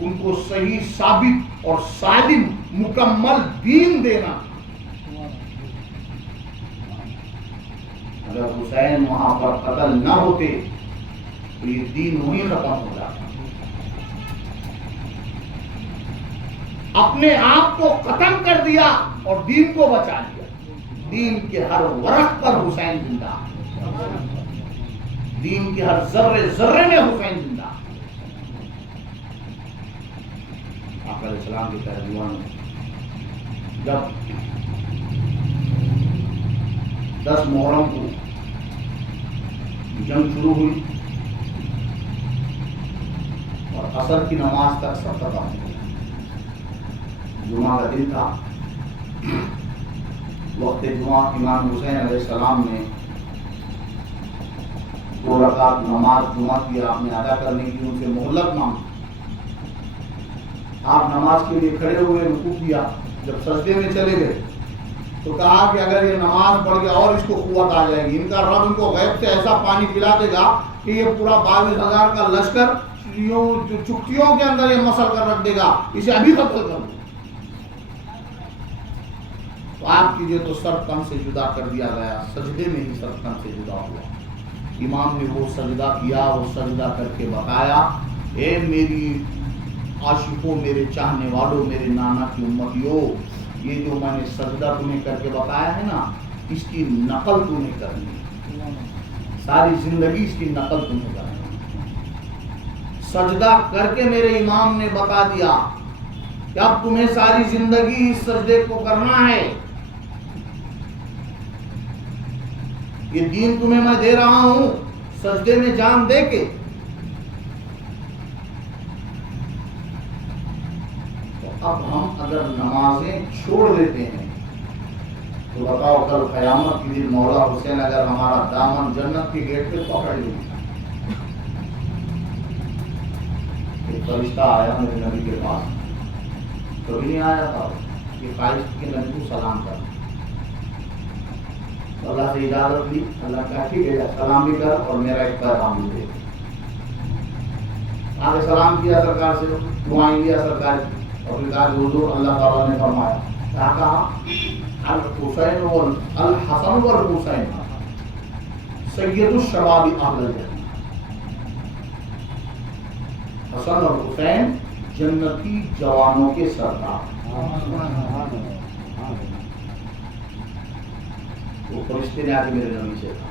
ان کو صحیح ثابت اور سالم مکمل دین دینا. اگر حسین وہاں پر قتل نہ ہوتے تو یہ دین وہیں ختم ہو جاتا. اپنے آپ کو ختم کر دیا اور دین کو بچا لیا. دین کے ہر ورق پر حسین زندہ, دین کے ہر ذرے ذرے میں حسین زندہ. آقا علیہ السلام کے پیارے دیوانوں, جب 10 محرم کو جنگ شروع ہوئی اور عصر کی نماز تک سب ختم ہو گیا. جمعہ کا دن تھا, وقت جمعہ امام حسین علیہ السلام نے 2 رکعت نماز جمعہ کی آپ نے ادا کرنے کی ان سے مہلت مانگی. آپ نماز کے لیے کھڑے ہوئے, رکوع کیا, جب سجدے میں چلے گئے تو کہا کہ اگر یہ نماز پڑھ کے اور اس کو قوت آ جائے گی, ان کا رب ان کو غیب سے ایسا پانی پلا دے گا کہ یہ پورا 22,000 کا لشکر چکتیوں کے اندر یہ مسل کر رکھ دے گا, اسے ابھی قتل کر دو. تو آپ کیجئے تو سر تن سے جدا کر دیا گیا, سجدے میں ہی سر تن سے جدا ہوا. امام نے وہ سجدہ کیا, وہ سجدہ کر کے بتایا, اے میری عاشقوں, میرے چاہنے والوں, میرے نانا کی امتیوں, یہ جو میں نے سجدہ تمہیں کر کے بتایا ہے نا, اس کی نقل تمہیں کرنی, ساری زندگی اس کی نقل تمہیں کرنی. سجدہ کر کے میرے امام نے بتا دیا کہ اب تمہیں ساری زندگی اس سجدے کو کرنا ہے. یہ دین تمہیں میں دے رہا ہوں سجدے میں جان دے کے. اب ہم اگر نمازیں چھوڑ دیتے ہیں تو بتاؤ کل قیامت کے دن مولا حسین اگر ہمارا دامن جنت کے گیٹ پہ پکڑ لے. ایک فرشتہ آیا میرے نبی کے پاس, کبھی نہیں آیا تھا, کہ خواہش کے نبی کو سلام کر. اللہ سے اجازت لی, اللہ کا ٹھیک ہے سلام بھی کر اور میرا ایک پیغام بھی دے. آگے سلام کیا سرکار سے, دعائیں لیا سرکار کی, اور پھر کہا کہ حضور اللہ تعالیٰ نے فرمایا, کہا الحسین والحسن والحسین سید الشباب اہل الجنہ. حسن اور حسین جنتی جوانوں کے سردار. وہ فرشتے نے آ کے میرے نبی سے کہا,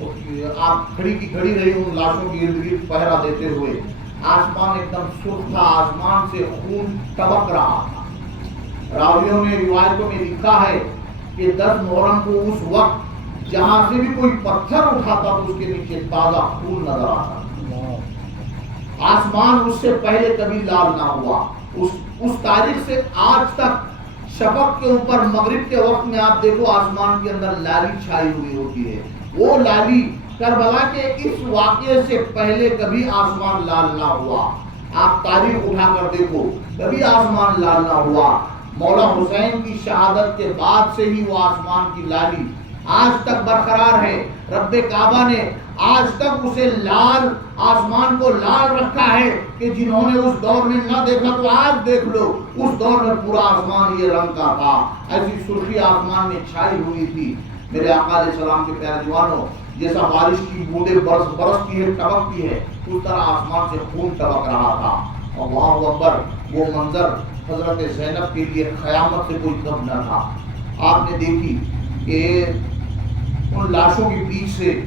آپ کھڑی کی کھڑی رہی ان لاشوں کی ارد گرد پہرا دیتے ہوئے. آسمان ایک دم سرخ تھا, آسمان سے خون ٹپک رہا تھا. راویوں نے روایتوں میں لکھا ہے کہ 10 محرم کو اس وقت جہاں سے بھی کوئی پتھر اٹھاتا تو اس کے نیچے تازہ خون نظر آتا. آسمان اس سے پہلے کبھی لال نہ ہوا. اس تاریخ سے آج تک شفق کے اوپر مغرب کے وقت میں آپ دیکھو آسمان کے اندر لالی چھائی ہوئی ہوتی ہے. وہ لالی کربلا کے اس واقعے سے پہلے کبھی آسمان لال نہ ہوا. آپ تاریخ اٹھا کر دیکھو, کبھی آسمان لال نہ ہوا. مولا حسین کی شہادت کے بعد سے ہی وہ آسمان کی لالی آج تک برقرار ہے. رب کعبہ نے آج تک اسے لال, آسمان کو لال رکھا ہے کہ جنہوں نے اس دور میں نہ دیکھا تو آج دیکھ لو. اس دور میں پورا آسمان یہ رنگ کا تھا, ایسی سرخی آسمان میں چھائی ہوئی تھی. میرے آقا علیہ السلام کے پیارے دیوانوں, جیسا بارش کی بوندیں برستی ہے, ٹپکتی ہے, اس طرح آسمان سے خون ٹپک رہا تھا. اللہ اکبر. وہ منظر حضرت زینب کے لیے قیامت سے کوئی کم نہ تھا. آپ نے دیکھی کہ ان لاشوں کے بیچ سے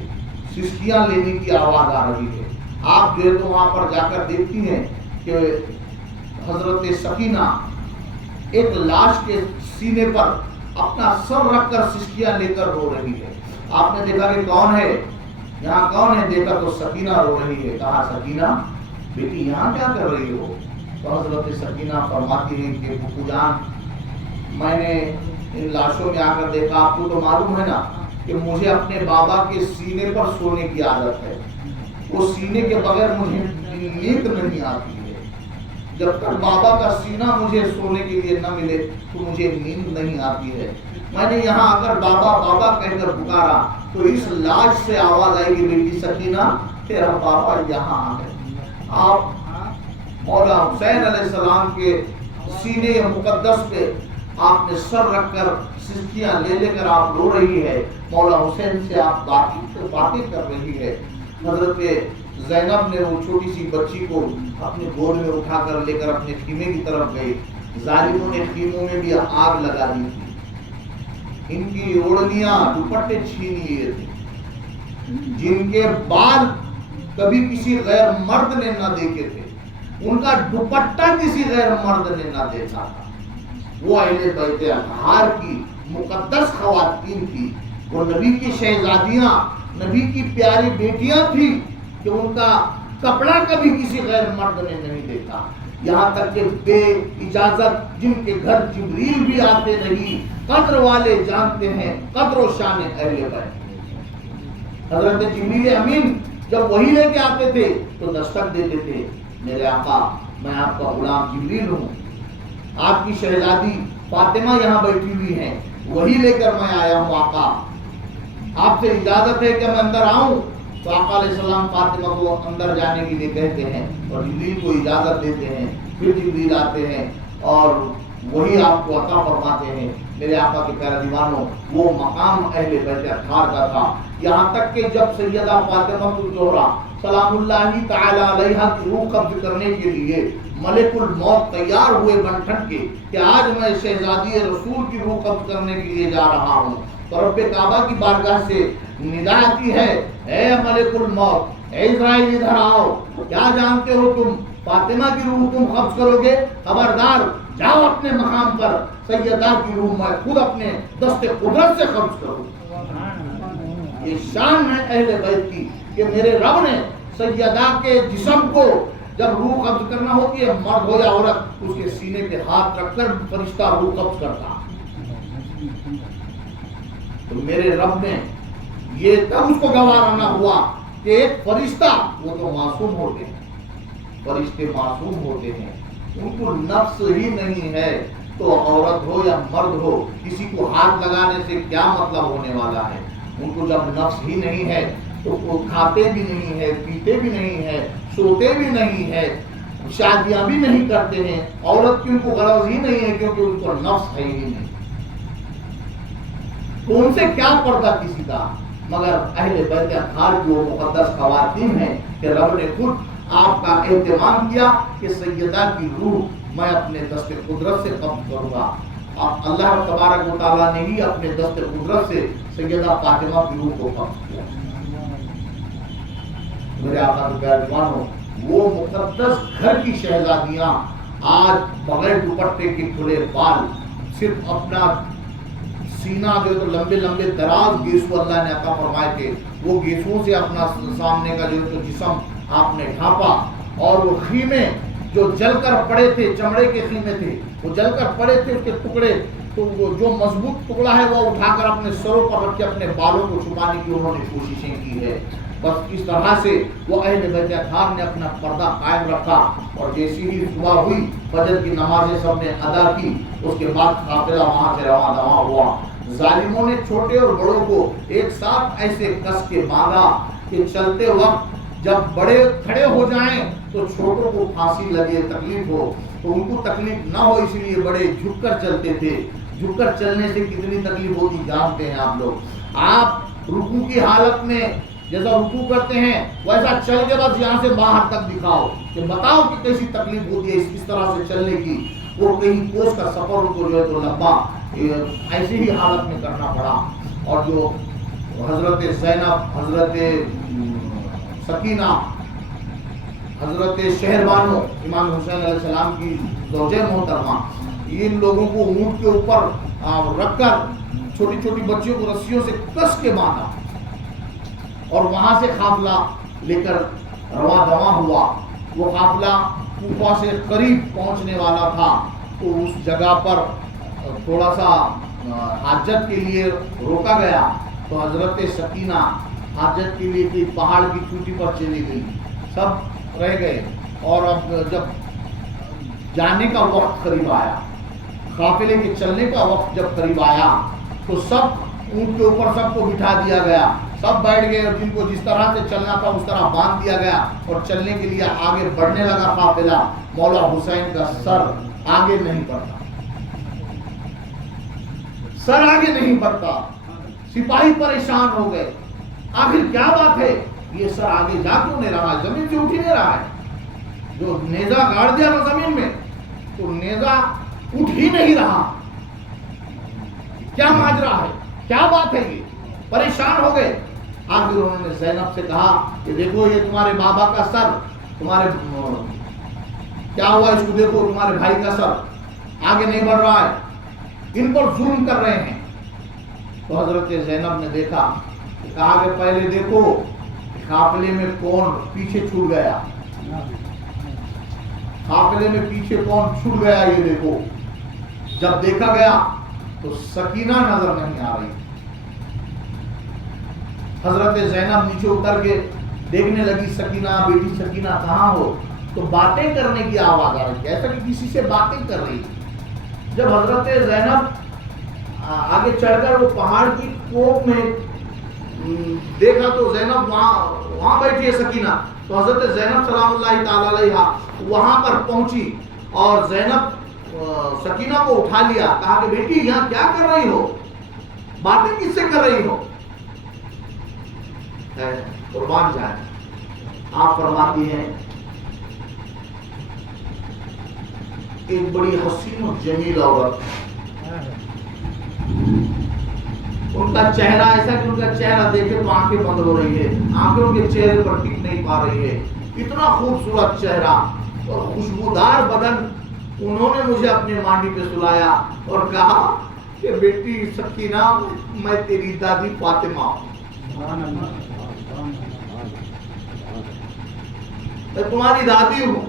سسکیاں لینے کی آواز آ رہی ہے. آپ جو ہے تو وہاں پر جا کر دیکھتی ہیں کہ حضرت سکینہ ایک لاش کے سینے پر اپنا سر رکھ کر سسکیاں لے کر رو رہی ہے. آپ نے دیکھا کہ کون ہے یہاں, کون ہے, دیکھا تو سکینہ رو رہی ہے. کہا سکینہ بیٹی یہاں کیا کر رہی ہو؟ تو حضرت سکینہ فرماتی ہیں کہ پھوپھو جان, میں نے ان لاشوں میں آ کر دیکھا, آپ کو تو معلوم ہے نا کہ مجھے اپنے بابا کے سینے پر سونے کی عادت ہے. وہ سینے کے بغیر مجھے نیند نہیں آتی ہے. جب تک بابا کا سینہ مجھے سونے کے لیے نہ ملے تو مجھے نیند نہیں آتی ہے. میں نے یہاں آ کر بابا بابا کہہ کر پکارا تو اس لاش سے آواز آئے گی بیٹی سکینہ تیرا بابا یہاں آ گئے. آپ مولا حسین علیہ السلام کے سینے مقدس پہ آپ نے سر رکھ کر سسکیاں لے لے کر آپ رو رہی ہے. مولا حسین سے آپ باتیں کر رہی ہے. حضرت زینب نے وہ چھوٹی سی بچی کو اپنے گود میں اٹھا کر لے کر اپنے خیمے کی طرف گئے. ظالموں نے خیموں میں بھی آگ لگا دی تھی. ان کی اوڑھنیاں دوپٹے چھین لیے تھے, جن کے بال کبھی کسی غیر مرد نے نہ دیکھے تھے. ان کا دوپٹہ کسی غیر مرد نے نہ دیکھا تھا. وہ اہل بیت اطہار کی مقدس خواتین تھی. وہ نبی کی شہزادیاں, نبی کی پیاری بیٹیاں تھیں کہ ان کا کپڑا کبھی کسی غیر مرد نے نہیں دیکھا. یہاں تک کہ بے اجازت جن کے گھر جبریل بھی آتے نہیں, قدر والے جانتے ہیں قدر و شان اہل بیت. حضرت جبریل امین جب وہی لے کے آتے تھے تو دستک دیتے تھے, میرے آقا میں آپ کا غلام جبریل ہوں, آپ کی شہزادی فاطمہ یہاں بیٹھی ہوئی ہیں, وہی لے کر میں آیا ہوں. آقا آپ سے اجازت ہے کہ میں اندر آؤں؟ تو آقا علیہ السلام فاطمہ کو اندر جانے کے لیے کہتے ہیں اور جبریل کو اجازت دیتے ہیں. پھر جبریل آتے ہیں اور وہی آپ کو عطا فرماتے ہیں. میرے آقا کے پیارے دیوانوں, وہ مقام اہل بیت اطہار کا تھا. یہاں تک کہ جب سیدہ فاطمہ الزہرا سلام اللہ تعالی علیہا کی روح قبض کرنے کے لیے ملک الموت تیار ہوئے بن ٹھن کے کہ آج میں شہزادی رسول کی روح قبض کرنے کے لیے جا رہا ہوں, تو رب کعبہ کی بارگاہ سے ندا آتی ہے, اے ملک الموت, اے اسرائیل ادھر آؤ, کیا جانتے ہو تم فاطمہ کی روح تم قبض کرو گے؟ خبردار, جاؤ اپنے مقام پر, سیدہ کی روح میں خود اپنے دست قدرت سے قبض کروں. یہ شان ہے اہل بیت کی کہ میرے رب نے سیدہ کے جسم کو جب روح قبض کرنا ہوتی ہے, مرد ہو یا عورت, اس کے سینے پہ ہاتھ رکھ کر فرشتہ روح قبض کرتا. تو میرے رب نے یہ تب اس کو گوارا نہ ہوا کہ ایک فرشتہ, وہ تو معصوم ہوتے ہیں, فرشتے معصوم ہوتے ہیں, ان کو نفس ہی نہیں ہے, تو عورت ہو یا مرد ہو, کسی کو ہاتھ لگانے سے کیا مطلب ہونے والا ہے. ان کو جب نفس ہی نہیں ہے تو وہ کھاتے بھی نہیں ہے, پیتے بھی نہیں ہے, سوتے بھی نہیں ہے, شادیاں بھی نہیں کرتے ہیں. عورت کی ان کو غرض ہی نہیں ہے کیونکہ ان کو نفس ہے ہی نہیں. تو ان سے کیا پڑتا کسی کا, مگر اہل بیت اطہار کی وہ مقدس خواتین ہیں کہ رب نے خود آپ کا اہتمام کیا کہ سیدہ کی روح میں اپنے دست قدرت سے قبض کروں گا. اللہ تبارک و تعالیٰ نے ہی اپنے دست قدرت سے سیدہ فاطمہ کی روح کو قبض کیا. میرے آقا کے پیارے جوانوں، وہ مقدس گھر کی شہزادیاں آج بغیر دوپٹے کے کھلے بال، صرف اپنا سینہ جو تو لمبے لمبے دراز گیسو اللہ نے عطا فرمائے تھے، وہ گیسوں سے اپنا سامنے کا جو تو جسم آپ نے ڈھانپا، اور وہ خیمے جو جل کر پڑے تھے، چمڑے کے خیمے تھے، وہ جل کر پڑے تھے، اس کے ٹکڑے تو وہ جو مضبوط ٹکڑا ہے وہ اٹھا کر اپنے سروں پر رکھ کے اپنے بالوں کو چھپانے کی انہوں نے کوششیں کی ہے۔ بس اس طرح سے وہ اہل بیت اطہار نے اپنا پردہ قائم رکھا، اور جیسی ہی صبح ہوئی فجر کی نمازیں سب نے ادا کی، اس کے بعد قافلہ وہاں سے رواں دواں ہوا۔ ظالموں نے چھوٹے اور بڑوں کو ایک ساتھ ایسے کس کے باندھا کہ چلتے وقت جب بڑے کھڑے ہو جائیں تو چھوٹوں کو پھانسی لگے، تکلیف ہو تو ان کو تکلیف نہ ہو، اس لیے بڑے جھک کر چلتے تھے۔ جھک کر چلنے سے کتنی تکلیف ہوتی جانتے ہیں آپ لوگ۔ آپ رکوع کی حالت میں جیسا رکوع کرتے ہیں ویسا چل کے بس یہاں سے باہر تک دکھاؤ کہ بتاؤ کہ کیسی تکلیف ہوتی ہے اس طرح سے چلنے کی۔ وہ کہیں کوس کا سفر ان کو جو ہے تو لمبا ایسی ہی حالت میں کرنا پڑا۔ اور جو حضرت زینب، حضرت سکینہ، حضرت شہربانو امام حسین علیہ السلام کی زوجہ محترمہ، ان لوگوں کو اونٹ کے اوپر رکھ کر چھوٹی چھوٹی بچیوں کو رسیوں سے کس کے باندھا، اور وہاں سے قافلہ لے کر رواں دواں ہوا۔ وہ قافلہ کوفہ سے قریب پہنچنے والا تھا، تو اس جگہ پر تھوڑا سا حاجت کے لیے روکا گیا، تو حضرت سکینہ حاجت کے لیے کوئی پہاڑ کی چوٹی پر چلی گئی، سب رہ گئے۔ اور اب جب جانے کا وقت قریب آیا، قافلے کے چلنے کا وقت جب قریب آیا، تو سب اونٹ کے اوپر سب کو بٹھا دیا گیا، سب بیٹھ گئے، اور جن کو جس طرح سے چلنا تھا اس طرح باندھ دیا گیا، اور چلنے کے لیے آگے بڑھنے لگا قافلہ۔ مولا حسین کا سر آگے نہیں بڑھتا، سر آگے نہیں بڑھتا، سپاہی پریشان ہو گئے، آخر کیا بات ہے، یہ سر آگے جا کیوں نہیں رہا ہے، زمین سے اٹھ ہی نہیں رہا ہے۔ جو نیزہ گاڑ دیا نا زمین میں، تو نیزہ اٹھ ہی نہیں رہا، کیا ماجرا ہے، کیا بات ہے، یہ پریشان ہو گئے۔ آخر انہوں نے زینب سے کہا کہ دیکھو یہ تمہارے بابا کا سر، تمہارے کیا ہوا اس کو دیکھو، تمہارے بھائی کا سر آگے نہیں بڑھ رہا ہے، ان پر ظلم کر رہے ہیں۔ تو حضرت زینب نے دیکھا، کہا کہ پہلے دیکھو قافلے میں کون پیچھے چھوٹ گیا، قافلے میں پیچھے کون چھوٹ گیا یہ دیکھو۔ جب دیکھا گیا تو سکینہ نظر نہیں آ رہی۔ حضرت زینب نیچے اتر کے دیکھنے لگی، سکینہ بیٹی سکینہ کہاں ہو؟ تو باتیں کرنے کی آواز آ رہی ہے، ایسا کہ کسی سے باتیں کر رہی۔ جب حضرت زینب آگے چڑھ کر وہ پہاڑ کی کوپ میں دیکھا تو زینب وہاں بیٹھی ہے سکینہ، تو حضرت زینب سلام اللہ تعالی علیہا وہاں پر پہنچی، اور زینب سکینہ کو اٹھا لیا، کہا کہ بیٹی یہاں کیا کر رہی ہو، باتیں کس سے کر رہی ہو؟ قربان جائے، آپ فرماتی ہیں ایک بڑی حسین و جمیل عورت، ان کا چہرہ ایسا کہ ان کا چہرہ دیکھے تو آنکھیں بند ہو رہی ہے، آنکھیں ان کے چہرے پر ٹک نہیں پا رہی ہے، اتنا خوبصورت چہرہ اور خوشبودار بدن۔ انہوں نے مجھے اپنے مانڈی پہ سلایا اور کہا کہ بیٹی سکینہ میں تیری دادی فاطمہ ہوں، میں تمہاری دادی ہوں۔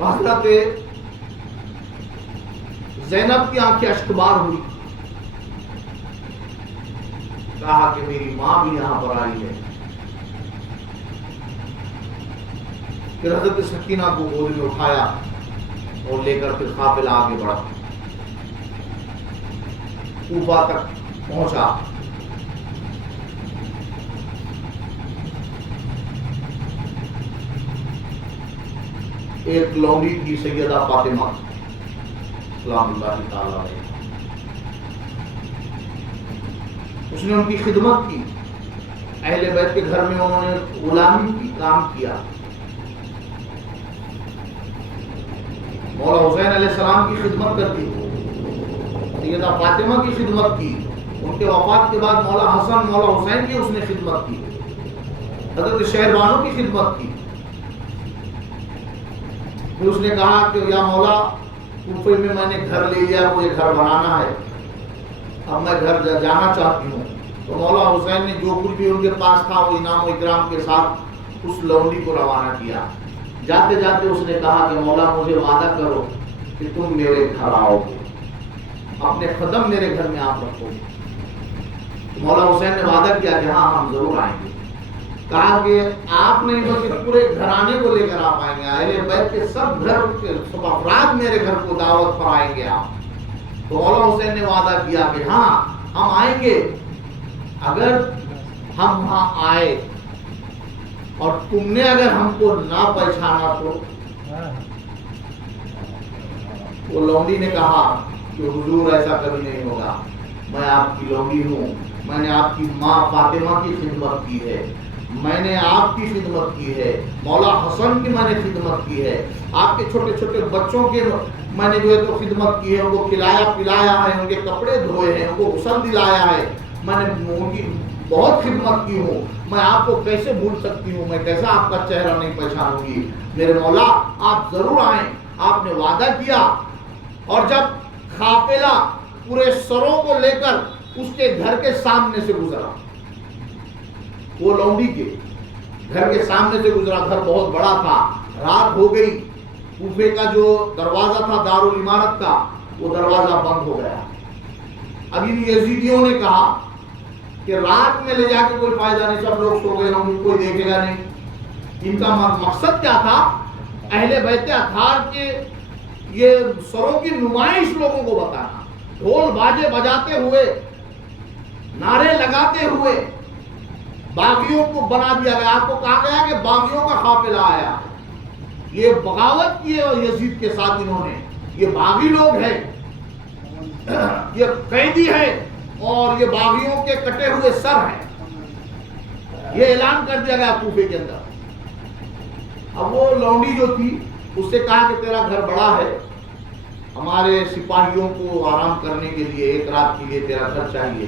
حضرت زینب کی آنکھیں اشکبار ہوئی، کہا کہ میری ماں بھی یہاں پر آئی ہے۔ پھر حضرت سکینہ کو گود میں اٹھایا اور لے کر پھر قافلہ آگے بڑھا، کوفہ تک پہنچا۔ ایک لونڈی تھی سیدہ فاطمہ سلام اللہ تعالی علیہ، اس نے ان کی خدمت کی، اہل بیت کے گھر میں انہوں نے غلامی کی کام کیا، مولا حسین علیہ السلام کی خدمت کرتی، سیدہ فاطمہ کی خدمت کی، ان کے وفات کے بعد مولا حسن مولا حسین کی اس نے خدمت کی۔ حضرت شہربانوں کی خدمت کی. پھر اس نے کہا کہ یا مولا کوفے میں نے گھر لے لیا, مجھے گھر بنانا ہے, اب میں گھر جانا چاہتی ہوں. تو مولا حسین نے جو کچھ بھی ان کے پاس تھا وہ انعام و اکرام کے ساتھ اس لونڈی کو روانہ کیا. جاتے جاتے اس نے کہا کہ مولا مجھے وعدہ کرو کہ تم میرے گھر آؤ گے, اپنے قدم میرے گھر میں آپ رکھو گے. مولا حسین نے وعدہ کیا کہ ہاں ہم ضرور آئیں گے. کہا کہ آپ نہیں بلکہ پورے گھرانے کو لے کر آپ آئیں گے, اہل بیت کے سب گھر کے سب افراد میرے گھر کو دعوت پر آئیں گے آپ. تو مولا حسین نے وعدہ کیا کہ ہاں ہم آئیں گے, اگر ہم وہاں آئے اور تم نے اگر ہم کو نہ پہچانا تو. وہ لونڈی نے کہا کہ حضور ایسا کبھی نہیں ہوگا, میں آپ کی لونڈی ہوں, میں نے آپ کی ماں فاطمہ کی خدمت کی ہے, میں نے آپ کی خدمت کی ہے, مولا حسن کی میں نے خدمت کی ہے, آپ کے چھوٹے چھوٹے بچوں کے میں نے جو ہے تو خدمت کی ہے, ان کو کھلایا پلایا ہے, ان کے کپڑے دھوئے ہیں, ان کو غسل دلایا ہے, میں نے ان کی بہت خدمت کی ہوں. میں آپ کو کیسے بھول سکتی ہوں, میں کیسا آپ کا چہرہ نہیں پہچانوں گی. میرے مولا آپ ضرور آئیں. آپ نے وعدہ کیا, اور جب قافلہ پورے سروں کو لے کر اس کے گھر کے سامنے سے گزرا, وہ لونڈی کے گھر کے سامنے سے گزرا, گھر بہت بڑا تھا, رات ہو گئی, کوفے کا جو دروازہ تھا دارالعمارت کا وہ دروازہ بند ہو گیا. اب ان یزیدیوں نے کہا کہ رات میں لے جا کے کوئی فائدہ نہیں, سب لوگ سو گئے ہوں گے, کوئی دیکھے گا نہیں. ان کا مقصد کیا تھا, اہل بیت اطہار کے یہ سروں کی نمائش لوگوں کو بتانا, ڈھول باجے بجاتے ہوئے, نعرے لگاتے ہوئے باغیوں کو بنا دیا گیا. آپ کو کہا گیا کہ باغیوں کا قافلہ آیا, یہ بغاوت کی ہے یزید کے ساتھ انہوں نے, یہ باغی لوگ ہیں, یہ قیدی ہے اور یہ باغیوں کے کٹے ہوئے سر ہیں. یہ اعلان کر دیا گیا کوفے کے اندر. اب وہ لونڈی جو تھی اس سے کہا کہ تیرا گھر بڑا ہے, ہمارے سپاہیوں کو آرام کرنے کے لیے ایک رات کے لیے تیرا گھر چاہیے.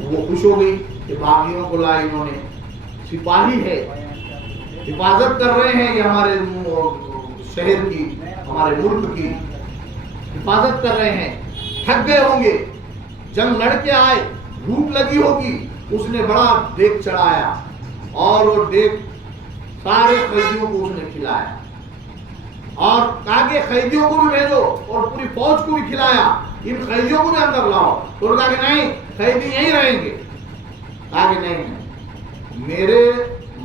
وہ خوش ہو گئی کہ باغیوں کو لائے انہوں نے, سپاہی ہے, حفاظت کر رہے ہیں, یہ ہمارے شہر کی, ہمارے ملک کی حفاظت کر رہے ہیں. تھک گئے ہوں گے, جنگ لڑ کے آئے, بھوک لگی ہوگی. اس نے بڑا دیگ چڑھایا اور وہ دیگ سارے قیدیوں کو اس نے کھلایا, اور کہا کہ قیدیوں کو بھی بھیجو اور پوری فوج کو بھی کھلایا, ان قیدیوں کو بھی اندر لاؤ. تو کہا کہ نہیں, قیدی یہیں رہیں گے. کہا کہ نہیں,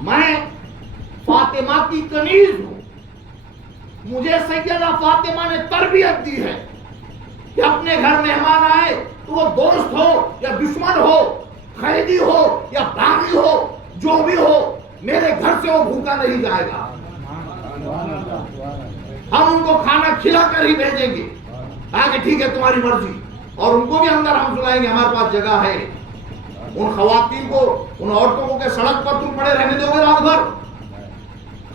میں فاطمہ کی کنیز ہوں, مجھے سیدہ فاطمہ نے تربیت دی ہے کہ اپنے گھر مہمان آئے تو وہ دوست ہو یا دشمن ہو, قیدی ہو یا باغی ہو, جو بھی ہو, میرے گھر سے وہ بھوکا نہیں جائے گا. ہم ان کو کھانا کھلا کر ہی بھیجیں گے. کہا کہ ٹھیک ہے تمہاری مرضی, اور ان کو بھی اندر ہم سلائیں گے, ہمارے پاس جگہ ہے. ان خواتین کو, ان عورتوں کو کہ سڑک پر تم پڑے رہنے دو گے رات بھر,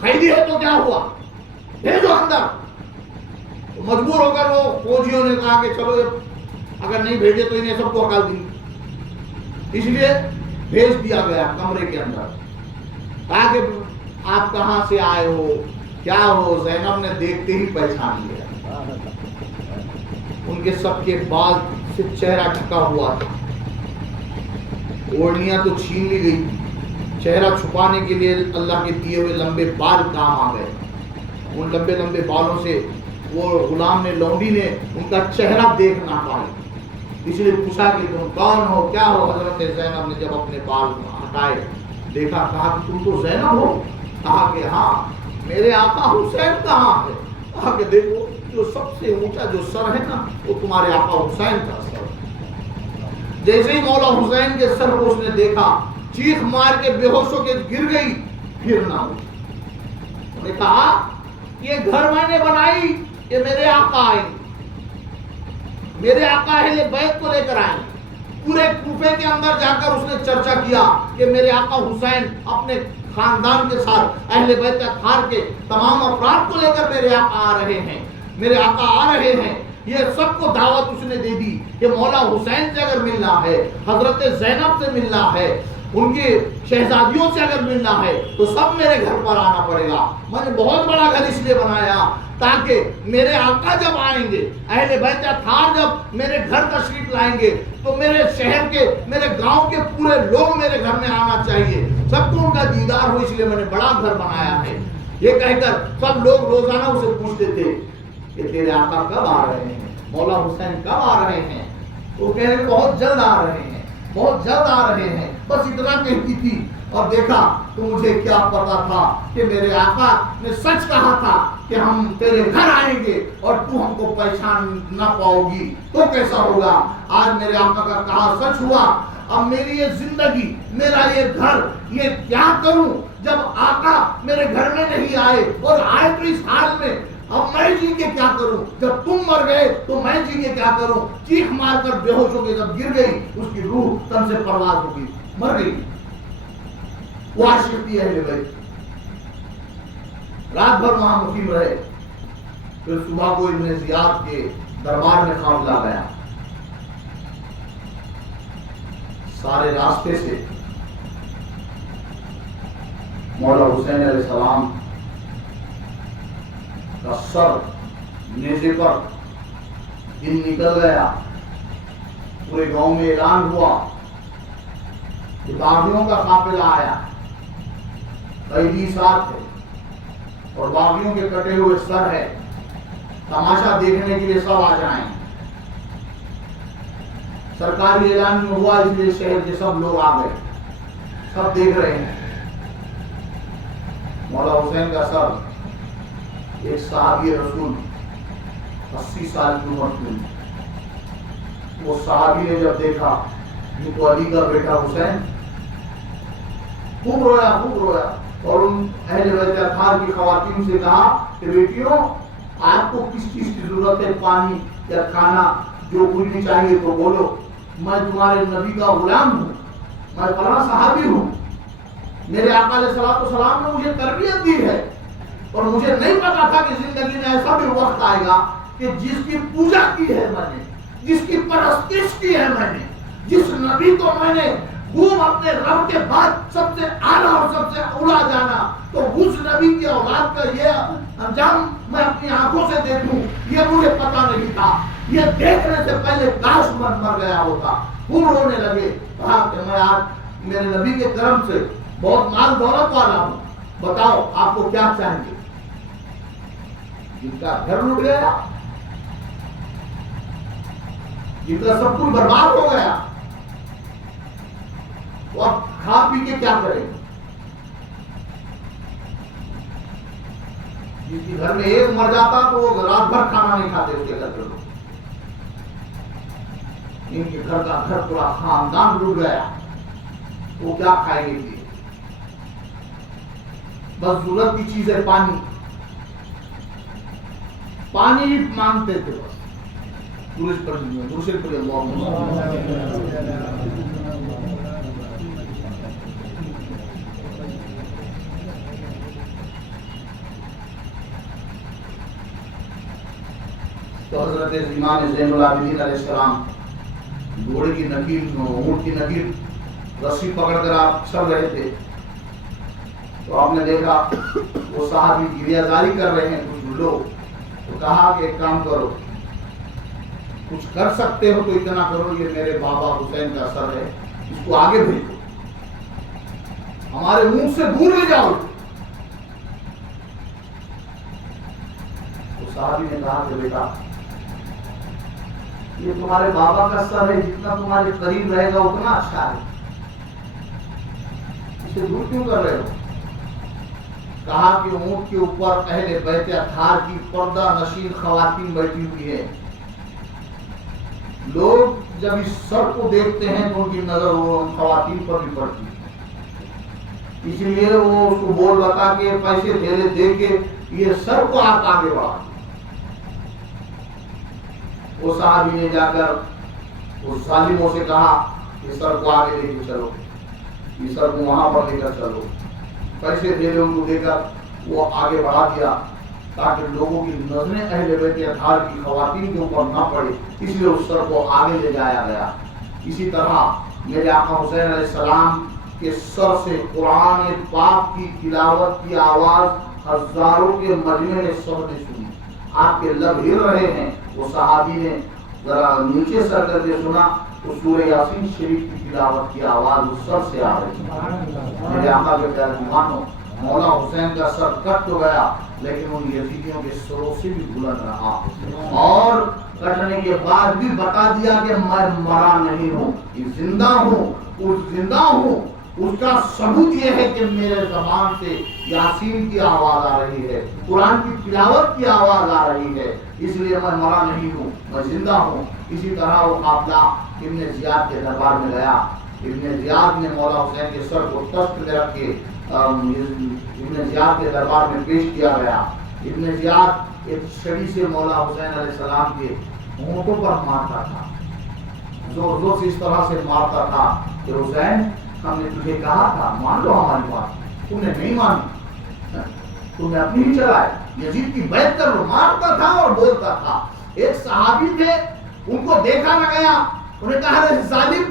قیدی ہے تو کیا ہوا, بھیجو اندر. مجبور ہو کر وہ فوجیوں نے کہا کہ چلو اگر نہیں بھیجے تو انہیں سب کو ہکال دیں. اس لیے بھیج دیا گیا کمرے کے اندر. کہا کہ آپ کہاں سے آئے ہو, کیا ہو. زینب نے دیکھتے ہی پہچان لیا, ان کے سب کے بال سے چہرہ ڈھکا ہوا تھا, اوڑھنیاں تو چھین لی گئی, چہرہ چھپانے کے لیے اللہ کے دیے ہوئے لمبے بال کام آ گئے. ان لمبے لمبے بالوں سے وہ غلام نے, لونڈی نے ان کا چہرہ دیکھ نہ پائی, اس لیے پوچھا کہ تم کون ہو, کیا ہو. حضرت زینب نے جب اپنے بال ہٹائے دیکھا, کہا کہ تم تو زینب ہو. کہا کہ ہاں, میرے آقا حسین کہاں ہے. کہا کہ دیکھو جو سب سے اونچا جو سر ہے نا وہ تمہارے آقا حسین کا سر. جیسے ہی مولا حسین کے سر کو اس نے دیکھا, چیخ مار کے بے ہوش ہو کے گر گئی, پھر نہ ہوئی. انہوں نے کہا یہ گھر میں نے بنائی, یہ میرے آقا آئے, میرے آقا اہل بیت کو لے کر آئے. پورے کوفے کے اندر جا کر اس نے چرچا کیا کہ میرے آقا حسین اپنے خاندان کے ساتھ اہل بیت اطہار کے تمام افراد کو لے کر میرے آقا آ رہے ہیں, میرے آقا آ رہے ہیں. یہ سب کو دعوت اس نے دے دی کہ مولا حسین سے اگر ملنا ہے, حضرت زینب سے ملنا ہے, ان کی شہزادیوں سے اگر ملنا ہے تو سب میرے گھر پر آنا پڑے گا. میں نے بہت بڑا گھر اس لیے بنایا تاکہ میرے آقا جب آئیں گے, اہل بیت اطہار جب میرے گھر تشریف لائیں گے تو میرے شہر کے, میرے گاؤں کے پورے لوگ میرے گھر میں آنا چاہیے, سب کو ان کا دیدار ہو, اس لیے میں نے بڑا گھر بنایا ہے. یہ کہہ کر سب لوگ روزانہ اسے پوچھتے تھے کہ تیرے آقا کب آ رہے ہیں, مولا حسین کب آ رہے ہیں. وہ کہہ رہے بہت جلد آ رہے ہیں, بہت جلد آ رہے ہیں, بس اتنا کہتی تھی. اور دیکھا تو مجھے کیا پتا تھا کہ میرے آقا نے سچ کہا تھا کہ ہم تیرے گھر آئیں گے اور تو ہم کو پہچان نہ پاؤ گی تو کیسا ہوگا. آج میرے آقا کا کہا سچ ہوا. اب میری یہ زندگی, میرا یہ گھر, یہ کیا کروں جب آقا میرے گھر میں نہیں آئے, اور آئے تو اس حال میں. اب میں جی کے کیا کروں, جب تم مر گئے تو میں جی کے کیا کروں. چیخ مار کر بے ہوش ہو کے جب گر گئی, اس کی روح تن سے پرواز ہو گئی, مر گئی. وہ عاشق تھی اہل بیت. رات بھر وہاں مقیم رہے, پھر صبح کو ابن زیاد کے دربار میں خواب لا گیا. سارے راستے سے مولا حسین علیہ السلام کا سر نیزے پر دن نکل گیا. پورے گاؤں میں اعلان ہوا کہ باغیوں کا قافلہ آیا, قیدی ساتھ ہے اور باغیوں کے کٹے ہوئے سر ہے, تماشا دیکھنے کے لیے سب آ جائیں. سرکاری اعلان میں ہوا, اس لیے شہر کے سب لوگ آ گئے, سب دیکھ رہے ہیں. مولا حسین کا سر, ایک صحابی رسول 80 سال کی عمر کی, وہ صحابی نے جب دیکھا یہ تو علی کا بیٹا حسین, خوب رویا, خوب رویا. اور ان اہل بیت اطہار کی خواتین سے کہا کہ بیٹیوں, آپ کو کس چیز کی ضرورت ہے, پانی یا کھانا, جو کچھ بھی چاہیے تو بولو. میں تمہارے نبی کا غلام ہوں, میں فلاں صحابی ہوں. میرے آقا علیہ السلام نے مجھے تربیت دی ہے, اور مجھے نہیں پتا تھا کہ زندگی میں ایسا بھی وقت آئے گا کہ جس کی پوجا کی ہے میں نے, جس کی پرستش کی ہے میں نے, جس نبی کو میں نے خوب اپنے رب کے بعد سب سے اعلیٰ اور سب سے اولا جانا, تو اس نبی کی اولاد کا یہ انجام میں اپنی آنکھوں سے دیکھوں, یہ مجھے پتا نہیں تھا. یہ دیکھنے سے پہلے کاش من مر گیا ہوتا. خوب رونے لگے, کہا کہ میں آج میرے نبی کے کرم سے بہت مال دولت والا ہوں, بتاؤ آپ کو کیا چاہیے. جن کا گھر لٹ گیا, جن کا سب کچھ برباد ہو گیا, وہ اب کھا پی کے کیا کریں گے. جس کے گھر میں ایک مر جاتا تو وہ رات بھر کھانا نہیں کھاتے اس کے گھر کے لوگ. ان کے گھر کا گھر پورا خاندان ڈوب گیا, وہ کیا کھائیں گے. بس ضرورت کی چیز ہے پانی, پانی مانگتے تھے بس. دوسرے پر تو حضرت امام زین العابدین علیہ السلام گھوڑے کی نکیل, اونٹ کی نکیل رسی پکڑ کر آپ چل رہے تھے, تو آپ نے دیکھا وہ صحابی گریہ زاری کر رہے ہیں کچھ لوگ. تو کہا کہ ایک کام کرو, کچھ کر سکتے ہو تو اتنا کرو, یہ میرے بابا حسین کا سر ہے, اس کو آگے بھیجو, ہمارے منہ سے دور لے جاؤ. تو صحابی نے کہا کہ بیٹا یہ تمہارے بابا کا سر ہے, جتنا تمہارے قریب رہے گا اتنا اچھا ہے, اسے دور کیوں کر رہے ہو. کہا کہ اونٹ کے اوپر اہل بیت اطہار کی پردہ نشین خواتین بیٹھی ہوئی ہے, لوگ جب اس سر کو دیکھتے ہیں تو ان کی نظر وہ خواتین پر بھی پڑتی ہے, اس لیے وہ اس کو بول بتا کے پیسے دھیرے دے کے یہ سر کو آپ آگے بڑھا. وہ صحابی نے جا کر اس ظالموں سے کہا کہ سر کو آگے لے کے چلو, یہ سر کو وہاں پر لے کر چلو. پیسے دے دے ان کو دے کر وہ آگے بڑھا دیا تاکہ لوگوں کی نظریں اہل بیت اطہار کی خواتین کے اوپر نہ پڑے, اس لیے اس سر کو آگے لے جایا گیا. اسی طرح میرے آقا حسین علیہ السلام کہ سر سے قرآن پاک کی تلاوت کی آواز ہزاروں کے مجمع نے سب نے سنی. آپ کے لب ہل رہے ہیں. وہ صحابی نے ذرا نیچے سر کر کے سنا تو سورہ یاسین شریف کی تلاوت کی آواز اس سر سے آ رہی ہے. میرے آقا کے پیارے مہمانوں، مولا حسین کا سر کٹ تو گیا لیکن ان یزیدیوں کے سروں سے بھی بلند رہا، اور کٹنے کے بعد بھی بتا دیا کہ میں مرا نہیں ہوں، زندہ ہوں. اس زندہ ہوں اس کا ثبوت یہ ہے کہ میرے زبان سے یاسین کی آواز آ رہی ہے، قرآن کی تلاوت کی آواز آ رہی ہے، اس لیے میں مرا نہیں ہوں، میں زندہ ہوں. اسی طرح وہ قافلہ ابن زیاد کے دربار میں گیا. ابن زیاد نے مولا حسین کے سر کو تخت میں رکھ کے ابن زیاد کے دربار میں پیش کیا گیا. ابن زیاد ایک چھڑی سے مولا حسین علیہ السلام کے ہونٹوں پر مارتا تھا، زور زور سے اس طرح سے مارتا تھا کہ حسین ہم نے تجھے کہا تھا مان لو ہماری بات، تم نے نہیں مانی، تم نے اپنی ہی چلائے، یزید کی بیعت کر لو. مارتا تھا اور بولتا تھا. ایک صحابی تھے، ان کو دیکھا نہ گیا، انہیں کہا رہے ظالم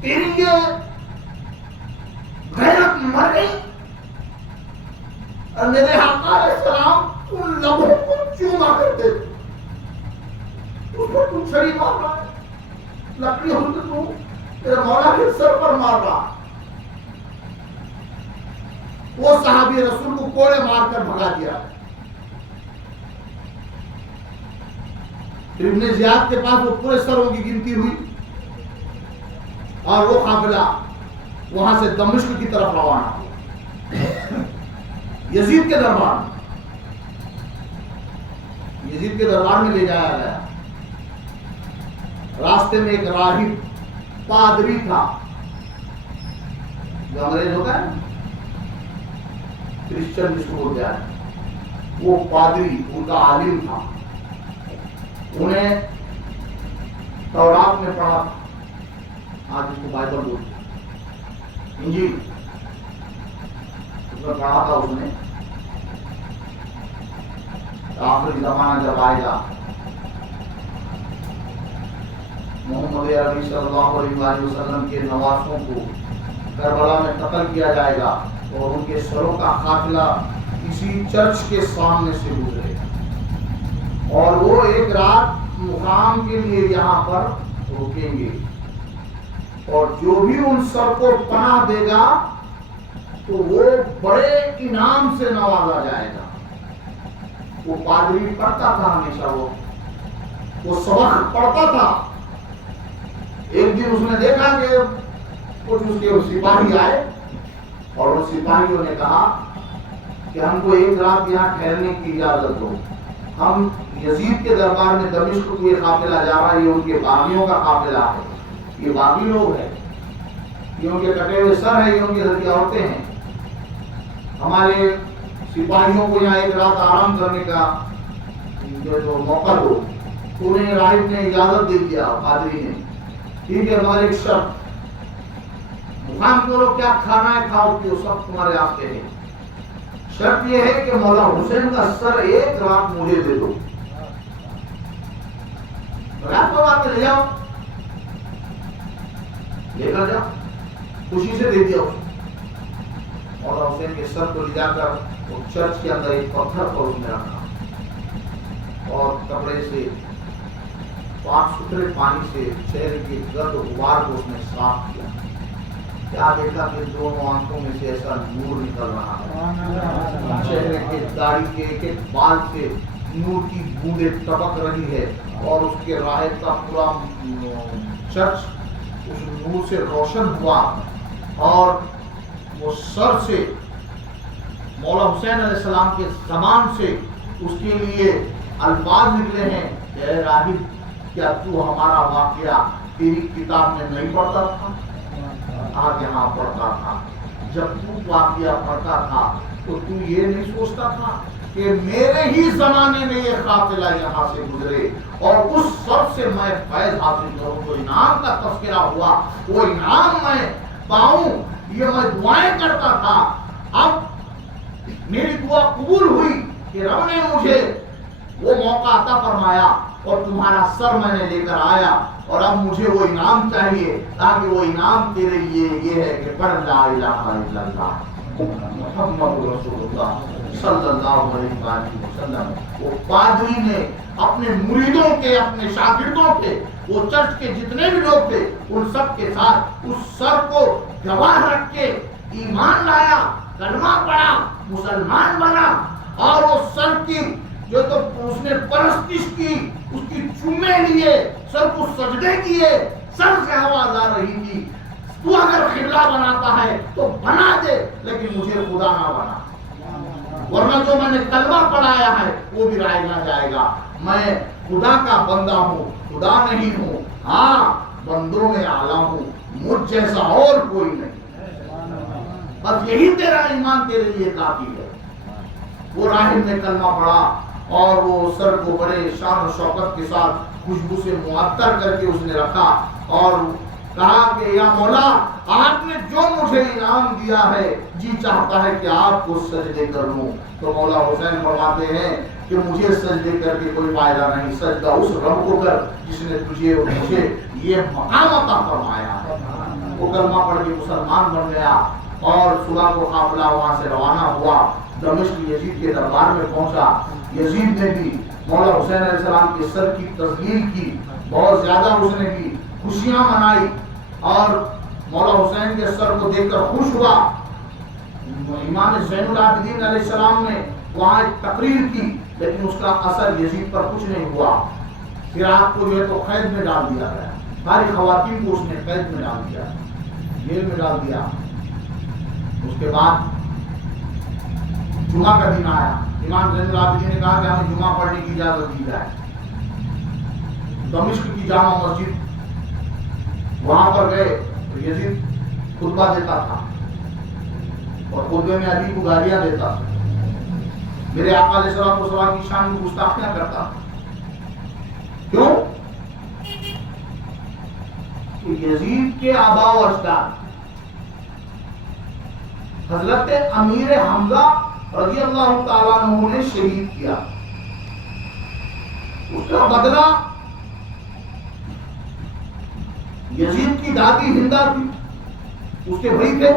تیری یہ غیرت مر گئی. اور میرے آقا علیہ السلام ان لبوں کو چوما کرتے تھے، اس پر تم چھری مار رہا ہے، لکڑی ہوتی تو تیرے مولا کے سر پر مار رہا. وہ صحابی رسول کو کوڑے مار کر بھگا دیا. ابن زیاد کے پاس وہ پورے سروں کی گنتی ہوئی اور وہ قافلہ وہاں سے دمشق کی طرف روانہ ہوا. یزید کے دربار میں لے جایا گیا. راستے میں ایک راہب پادری تھا، جو انگریز ہوتا ہے کرسچن جس کو بولتے ہیں، وہ پادری ان کا عالم تھا. انہیں تورات میں پڑھا تھا، آج اس کو بائبل بولتے ہیں، انجیل اس میں پڑھا تھا. اس نے آخری زمانہ جب آئے گا، محمد عربی صلی اللہ علیہ وآلہ وسلم کے نواسوں کو کربلا میں قتل کیا جائے گا اور ان کے سروں کا قافلہ اسی چرچ کے سامنے سے گزرے گا، اور وہ ایک رات مقام کے لیے یہاں پر رکیں گے، اور جو بھی ان سر کو پناہ دے گا تو وہ بڑے انعام سے نوازا جائے گا. وہ پادری پڑھتا تھا ہمیشہ، وہ سبق پڑھتا تھا. ایک دن اس نے دیکھا کہ کچھ اس کے سپاہی آئے اور ان سپاہیوں نے کہا کہ ہم کو ایک رات یہاں ٹھہرنے کی اجازت دو، ہم یزید کے دربار میں دمشق کو یہ قافلہ جا رہا ہے، یہ ان کے باغیوں کا قافلہ ہے، یہ باغی لوگ ہیں، یہ ان کے کٹے ہوئے سر ہیں، یہ ان کی لڑکی عورتیں ہیں. ہمارے سپاہیوں کو یہاں ایک رات آرام کرنے کا جو موقع دو. تو انہیں راہب نے اجازت دے دیا، پادری نے. ٹھیک ہے، ہمارے ایک شرط، مقام کرو، کیا کھانا ہے کھاؤ، پیو، سب تمہارے آتے ہیں. شرط یہ ہے کہ مولا حسین کا سر ایک رات مجھے دے دو. رات کو بات لے جاؤ، لے کر جاؤ. خوشی سے دے دیا. مولا حسین کے سر کو لے جا کر وہ چرچ کے اندر ایک پتھر پر اس نے رکھا اور کپڑے سے پاک ستھرے پانی سے چہرے کے گرد و غبار کو اس نے صاف کیا. کیا دیکھا کہ دونوں آنکھوں میں سے ایسا نور نکل رہا ہے، چہرے کے داڑھی کے ایک ایک بال سے نور کی بوندیں ٹپک رہی ہے، اور اس کے راہب کا پورا چرچ اس نور سے روشن ہوا. اور وہ سر سے مولا حسین علیہ السلام کے زبان سے اس کے لیے الفاظ نکلے ہیں کہ اے راہب، کیا تو ہمارا واقعہ تیری کتاب میں نہیں پڑھتا تھا؟ آج یہاں پڑھتا تھا. جب تو واقعہ پڑھتا تھا تو تو یہ نہیں سوچتا تھا کہ میرے ہی زمانے میں یہ قافلہ یہاں سے گزرے اور اس سب سے میں فیض حاصل کروں. تو انعام کا تذکرہ ہوا، وہ انعام میں پاؤں، یہ میں دعائیں کرتا تھا. اب میری دعا قبول ہوئی کہ رب نے مجھے وہ موقع عطا فرمایا اور تمہارا سر میں نے لے کر آیا اور اب مجھے وہ انعام چاہیے، تاکہ وہ انعام تیرے لیے یہ ہے کہ پڑھ لا الہ الا اللہ محمد رسول اللہ صلی اللہ علیہ وآلہ وسلم۔ وہ پادری نے اپنے مریدوں کے، اپنے شاگردوں کے، وہ چرچ کے جتنے بھی لوگ تھے ان سب کے ساتھ اس سر کو گواہ رکھ کے ایمان لایا، کلمہ پڑھا، مسلمان بنا، اور اس سر کی جو تو اس نے پرستش کی، اس کی چومے لیے، سر کو سجدے کیے، سر سے آواز آ رہی تھی تو اگر قبلہ بناتا ہے تو بنا دے، لیکن مجھے خدا نہ بنا، ورنہ جو میں نے کلمہ پڑھایا ہے وہ بھی رائے نہ جائے گا۔ میں خدا کا بندہ ہوں، خدا نہیں ہوں، ہاں بندوں میں اعلیٰ ہوں، مجھ جیسا اور کوئی نہیں، بس یہی تیرا ایمان تیرے لیے کافی ہے۔ وہ راہب نے کلمہ پڑھا اور وہ سر کو بڑے شان و شوکت کے ساتھ خوشبو سے معطر کر کے اس نے رکھا اور کہا کہ یا مولا آپ نے جو مجھے انعام دیا ہے جی چاہتا ہے کہ آپ کو سجدے کر لوں۔ تو مولا حسین فرماتے ہیں کہ مجھے سجدے کر کے کوئی فائدہ نہیں، سجدہ اس رب کو کر جس نے تجھے اور مجھے یہ مقام عطا فرمایا ہے۔ وہ کلمہ پڑھ کے مسلمان بن گیا اور صبح کو قافلہ وہاں سے روانہ ہوا، دمشق یزید کے دربار میں پہنچا۔ یزید نے بھی مولا حسین علیہ السلام کے سر کی تسلیل کی، بہت زیادہ اس نے کی، خوشیاں منائی، اور مولا حسین کے سر کو دیکھ کر خوش ہوا۔ امام زین العابدین علیہ السلام نے وہاں ایک تقریر کی، لیکن اس کا اثر یزید پر کچھ نہیں ہوا۔ پھر آپ کو جو ہے تو قید میں ڈال دیا گیا، ساری خواتین کو اس نے قید میں ڈال دیا، جیل میں ڈال دیا۔ اس کے بعد جمعہ کا دن آیا، امام زین العابدین نے کہا کہ ہمیں جمعہ پڑھنے کی اجازت دی جائے۔ دمشق کی جامع مسجد وہاں پر گئے تو یزید خطبہ دیتا تھا اور خطبے میں علی کو گالیاں دیتا تھا، میرے آقا علیہ السلام کی شان میں گستاخیاں کرتا تھا۔ کیوں؟ کہ یزید کے آباء و اجداد حضرت امیر حمزہ رضی اللہ تعالیٰ عنہ نے شہید کیا، اس کا بدلہ یزید کی دادی ہندہ تھی، اس کے بھائی تھے،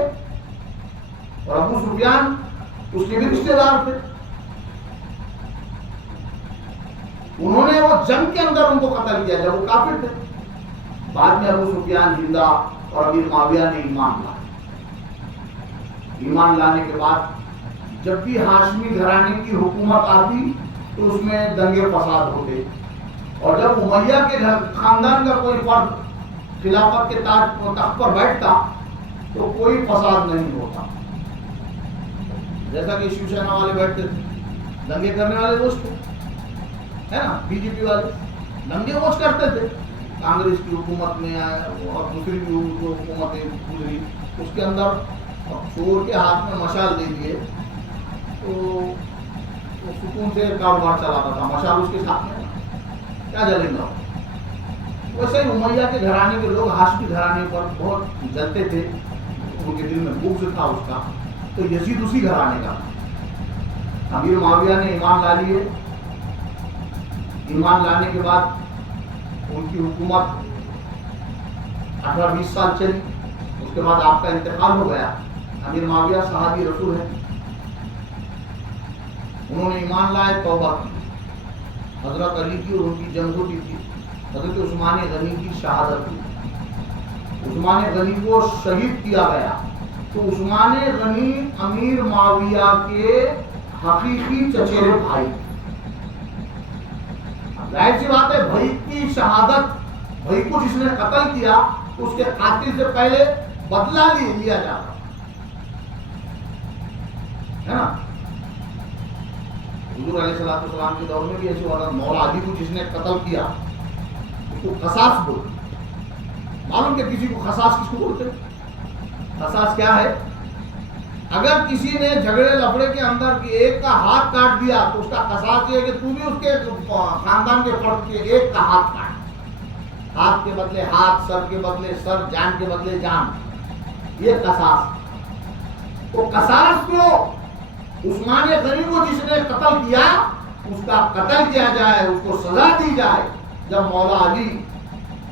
اور ابو سفیان اس کے بھی رشتے دار تھے، انہوں نے وہ جنگ کے اندر ان کو قتل کیا جب وہ کافر تھے۔ بعد میں ابو سفیان، ہندہ اور امیر معاویہ نے ایمان لایا۔ ایمان لانے کے بعد جب بھی ہاشمی گھرانے کی حکومت آتی تو اس میں دنگے فساد ہوتے، اور جب امیہ کے خاندان کا کوئی فرد خلافت کے تخت پر بیٹھتا تو کوئی فساد نہیں ہوتا، جیسا کہ شیو سینا والے بیٹھتے تھے، دنگے کرنے والے دوست تھے، ہے نا، بی جے پی والے دنگے روز کرتے تھے۔ کانگریس کی حکومت میں آئے اور دوسری بھی حکومتیں گزری، اس کے اندر چور کے ہاتھ میں مشال دے دیے تو وہ سکون سے کاروبار چلاتا تھا، مشال اس کے ساتھ میں کیا جلیں گا۔ ویسے ہی امیہ کے گھرانے کے لوگ ہاشمی گھرانے پر بہت جلتے تھے، ان کے دل میں بغض تھا اس کا، تو یزید اسی گھرانے کا۔ امیر معاویہ نے ایمان لا لیے، ایمان لانے کے بعد ان کی حکومت 18-20 سال چلی، اس کے بعد آپ کا انتقال ہو گیا۔ امیر معاویہ صحابی رسول ہیں، انہوں نے ایمان لائے، توبہ کی، حضرت علی کی اور ان کی جنگ ہوتی تھی، حضرت عثمان غنی کی شہادت ہوئی، عثمان غنی کو شہید کیا گیا، تو عثمان غنی امیر معاویہ کے حقیقی چچیرے بھائی، ظاہر سی بات ہے بھائی کی شہادت، بھائی کو جس نے قتل کیا اس کے قاتل سے پہلے بدلہ لیا جاتا ہے نا۔ حضور علیہ السلام کے دور میں بھی ایسی عورت، مولا علی کو جس نے قتل کیا اس کو قصاص بولتے، معلوم کہ کسی کو قصاص کس کو بولتے؟ قصاص کیا ہے؟ اگر کسی نے جھگڑے لفڑے کے اندر ایک کا ہاتھ کاٹ دیا تو اس کا قصاص یہ ہے کہ تو بھی اس کے خاندان کے فرد کے ایک کا ہاتھ کاٹ، ہاتھ کے بدلے ہاتھ، سر کے بدلے سر، جان کے بدلے جان، یہ قصاص۔ تو قصاص کیوں؟ عثمان غنی کو جس نے قتل کیا اس کا قتل کیا جائے، اس کو سزا دی جائے۔ جب مولا علی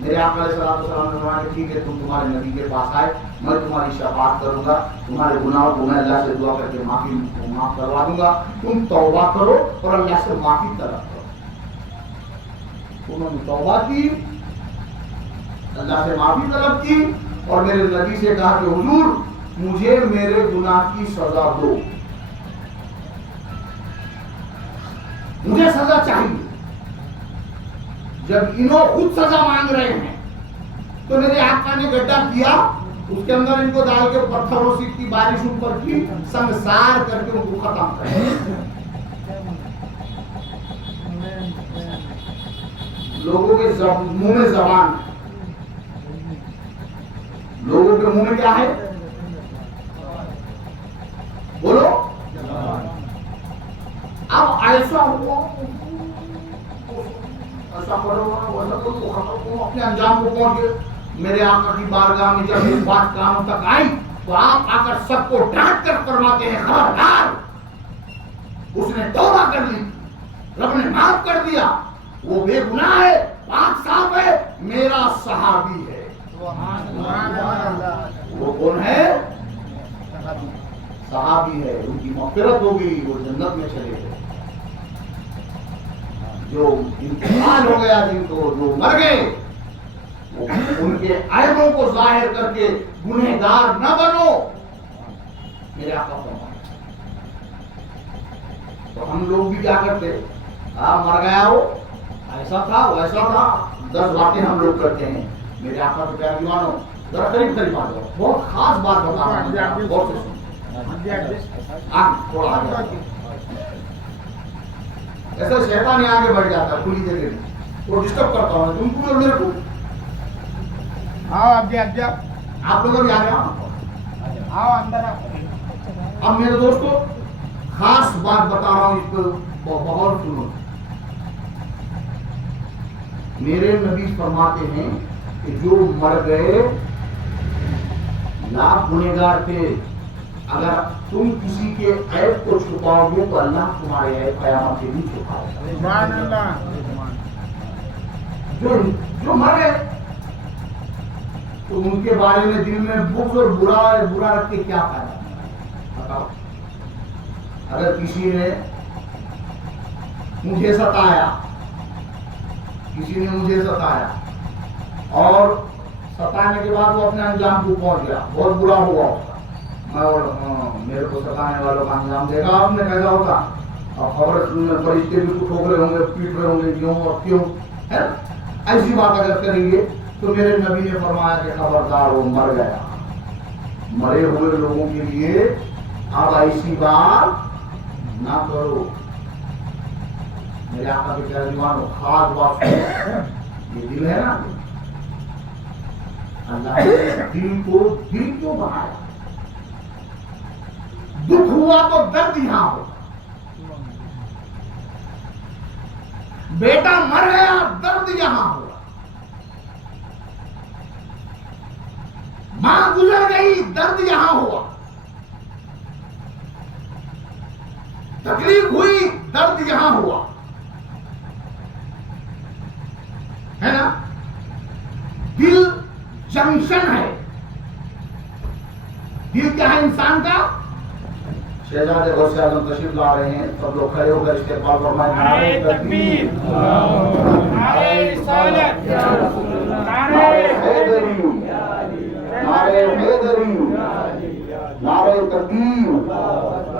میرے آقا علیہ السلام نے فرمایا کہ ٹھیک ہے تم تمہارے نبی کے پاس آئے میں تمہاری شفاعت کروں گا تمہارے گناہوں کو میں اللہ سے دعا کر کے معاف کروا دوں گا تم توبہ کرو اور اللہ سے معافی طلب کرو انہوں نے توبہ کی اللہ سے معافی طلب کی اور میرے نبی سے کہا کہ حضور مجھے میرے گناہ کی سزا دو مجھے سزا چاہیے جب انہوں خود سزا مانگ رہے ہیں تو میرے آقا نے گڈھا کیا اس کے اندر ان کو ڈال کے پتھروں سے کی بارش اوپر کی سنسار کر کے ان کو ختم کر لوگوں کے منہ میں زبان لوگوں کے منہ میں کیا ہے بولو اب ایسا ہوا ایسا کرو اپنے انجام کو پہنچ گئے میرے آقا کی بارگاہ میں جب یہ بات کام تک آئی تو آپ آ کر سب کو ڈانٹ کر فرماتے ہیں خبردار اس نے توبہ کر لی رب نے معاف کر دیا وہ بے گناہ ہے پاک صاف ہے میرا صحابی ہے وہ کون ہے صحابی ہے ان کی مغفرت ہوگی وہ جنت میں چلے گئے جو انتقال ہو گیا جن کو جو مر گئے ان کے عیبوں کو ظاہر کر کے گنہگار نہ بنو میرے آقا فرمایا تو ہم لوگ بھی کیا کرتے مر گیا ہو ایسا تھا ویسا تھا 10 باتیں ہم لوگ کرتے ہیں میرے آقا کے پیارے دیوانوں ذرا قریب قریب آ جاؤ بہت خاص بات بتا رہا ہوں بہت تھوڑا ایسا شیطان یہاں آگے بڑھ جاتا ہے کھلی جگہ میں وہ ڈسٹرب کرتا ہوں تم کو اور میرے کو آپ لوگ بھی آ گئے اب میرے دوستو خاص بات بتا رہا ہوں اس کو بہت سنو میرے نبی فرماتے ہیں کہ جو مر گئے لاکھ گنہگار تھے اگر تم کسی کے عیب کو چھپاؤ گے تو اللہ تمہارے عیب قیامت کے بھی چھپائے گا جو مر گئے تو ان کے بارے میں دل میں بغض اور برا رکھ کے کیا فائدہ بتاؤ اگر کسی نے مجھے ستایا اور ستانے کے بعد وہ اپنے انجام کو پہنچ گیا بہت برا ہوا میرے کو ستانے والوں کا انجام دیکھا آپ نے کیسا ہوتا اب خبر فرشتے بھی ٹھوک رہے ہوں گے پیٹ رہے ہوں گے کیوں اور کیوں ایسی بات اگر کریں گے تو میرے نبی نے فرمایا کہ خبردار وہ مر گیا مرے ہوئے لوگوں کے لیے اب ایسی بات نہ کرو میرے آقا کے پیارے دیوانوں خاص بات یہ دل ہے نا اللہ نے دل کیوں بنایا دکھ ہوا تو درد یہاں ہو بیٹا مر گیا درد یہاں ہوا ماں گزر گئی درد یہاں ہوا تکلیف ہوئی درد یہاں ہوا ہے نا دل جنکشن ہے دل کیا ہے انسان کا شہزادے غوث اعظم تشریف لا رہے ہیں سب لوگ کھڑے ہو کر استقبال فرمائیں نعرہ تکبیر نعرہ رسالت نعرہ حیدری نعرہ حیدری نعرہ تکبیر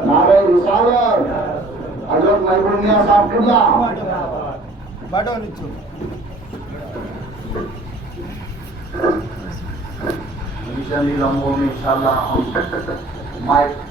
نعرہ رسالت حضرت محبوب میاں صاحب قبلہ بڑو نچو انشاءاللہ لمحوں میں انشاءاللہ ہم مائک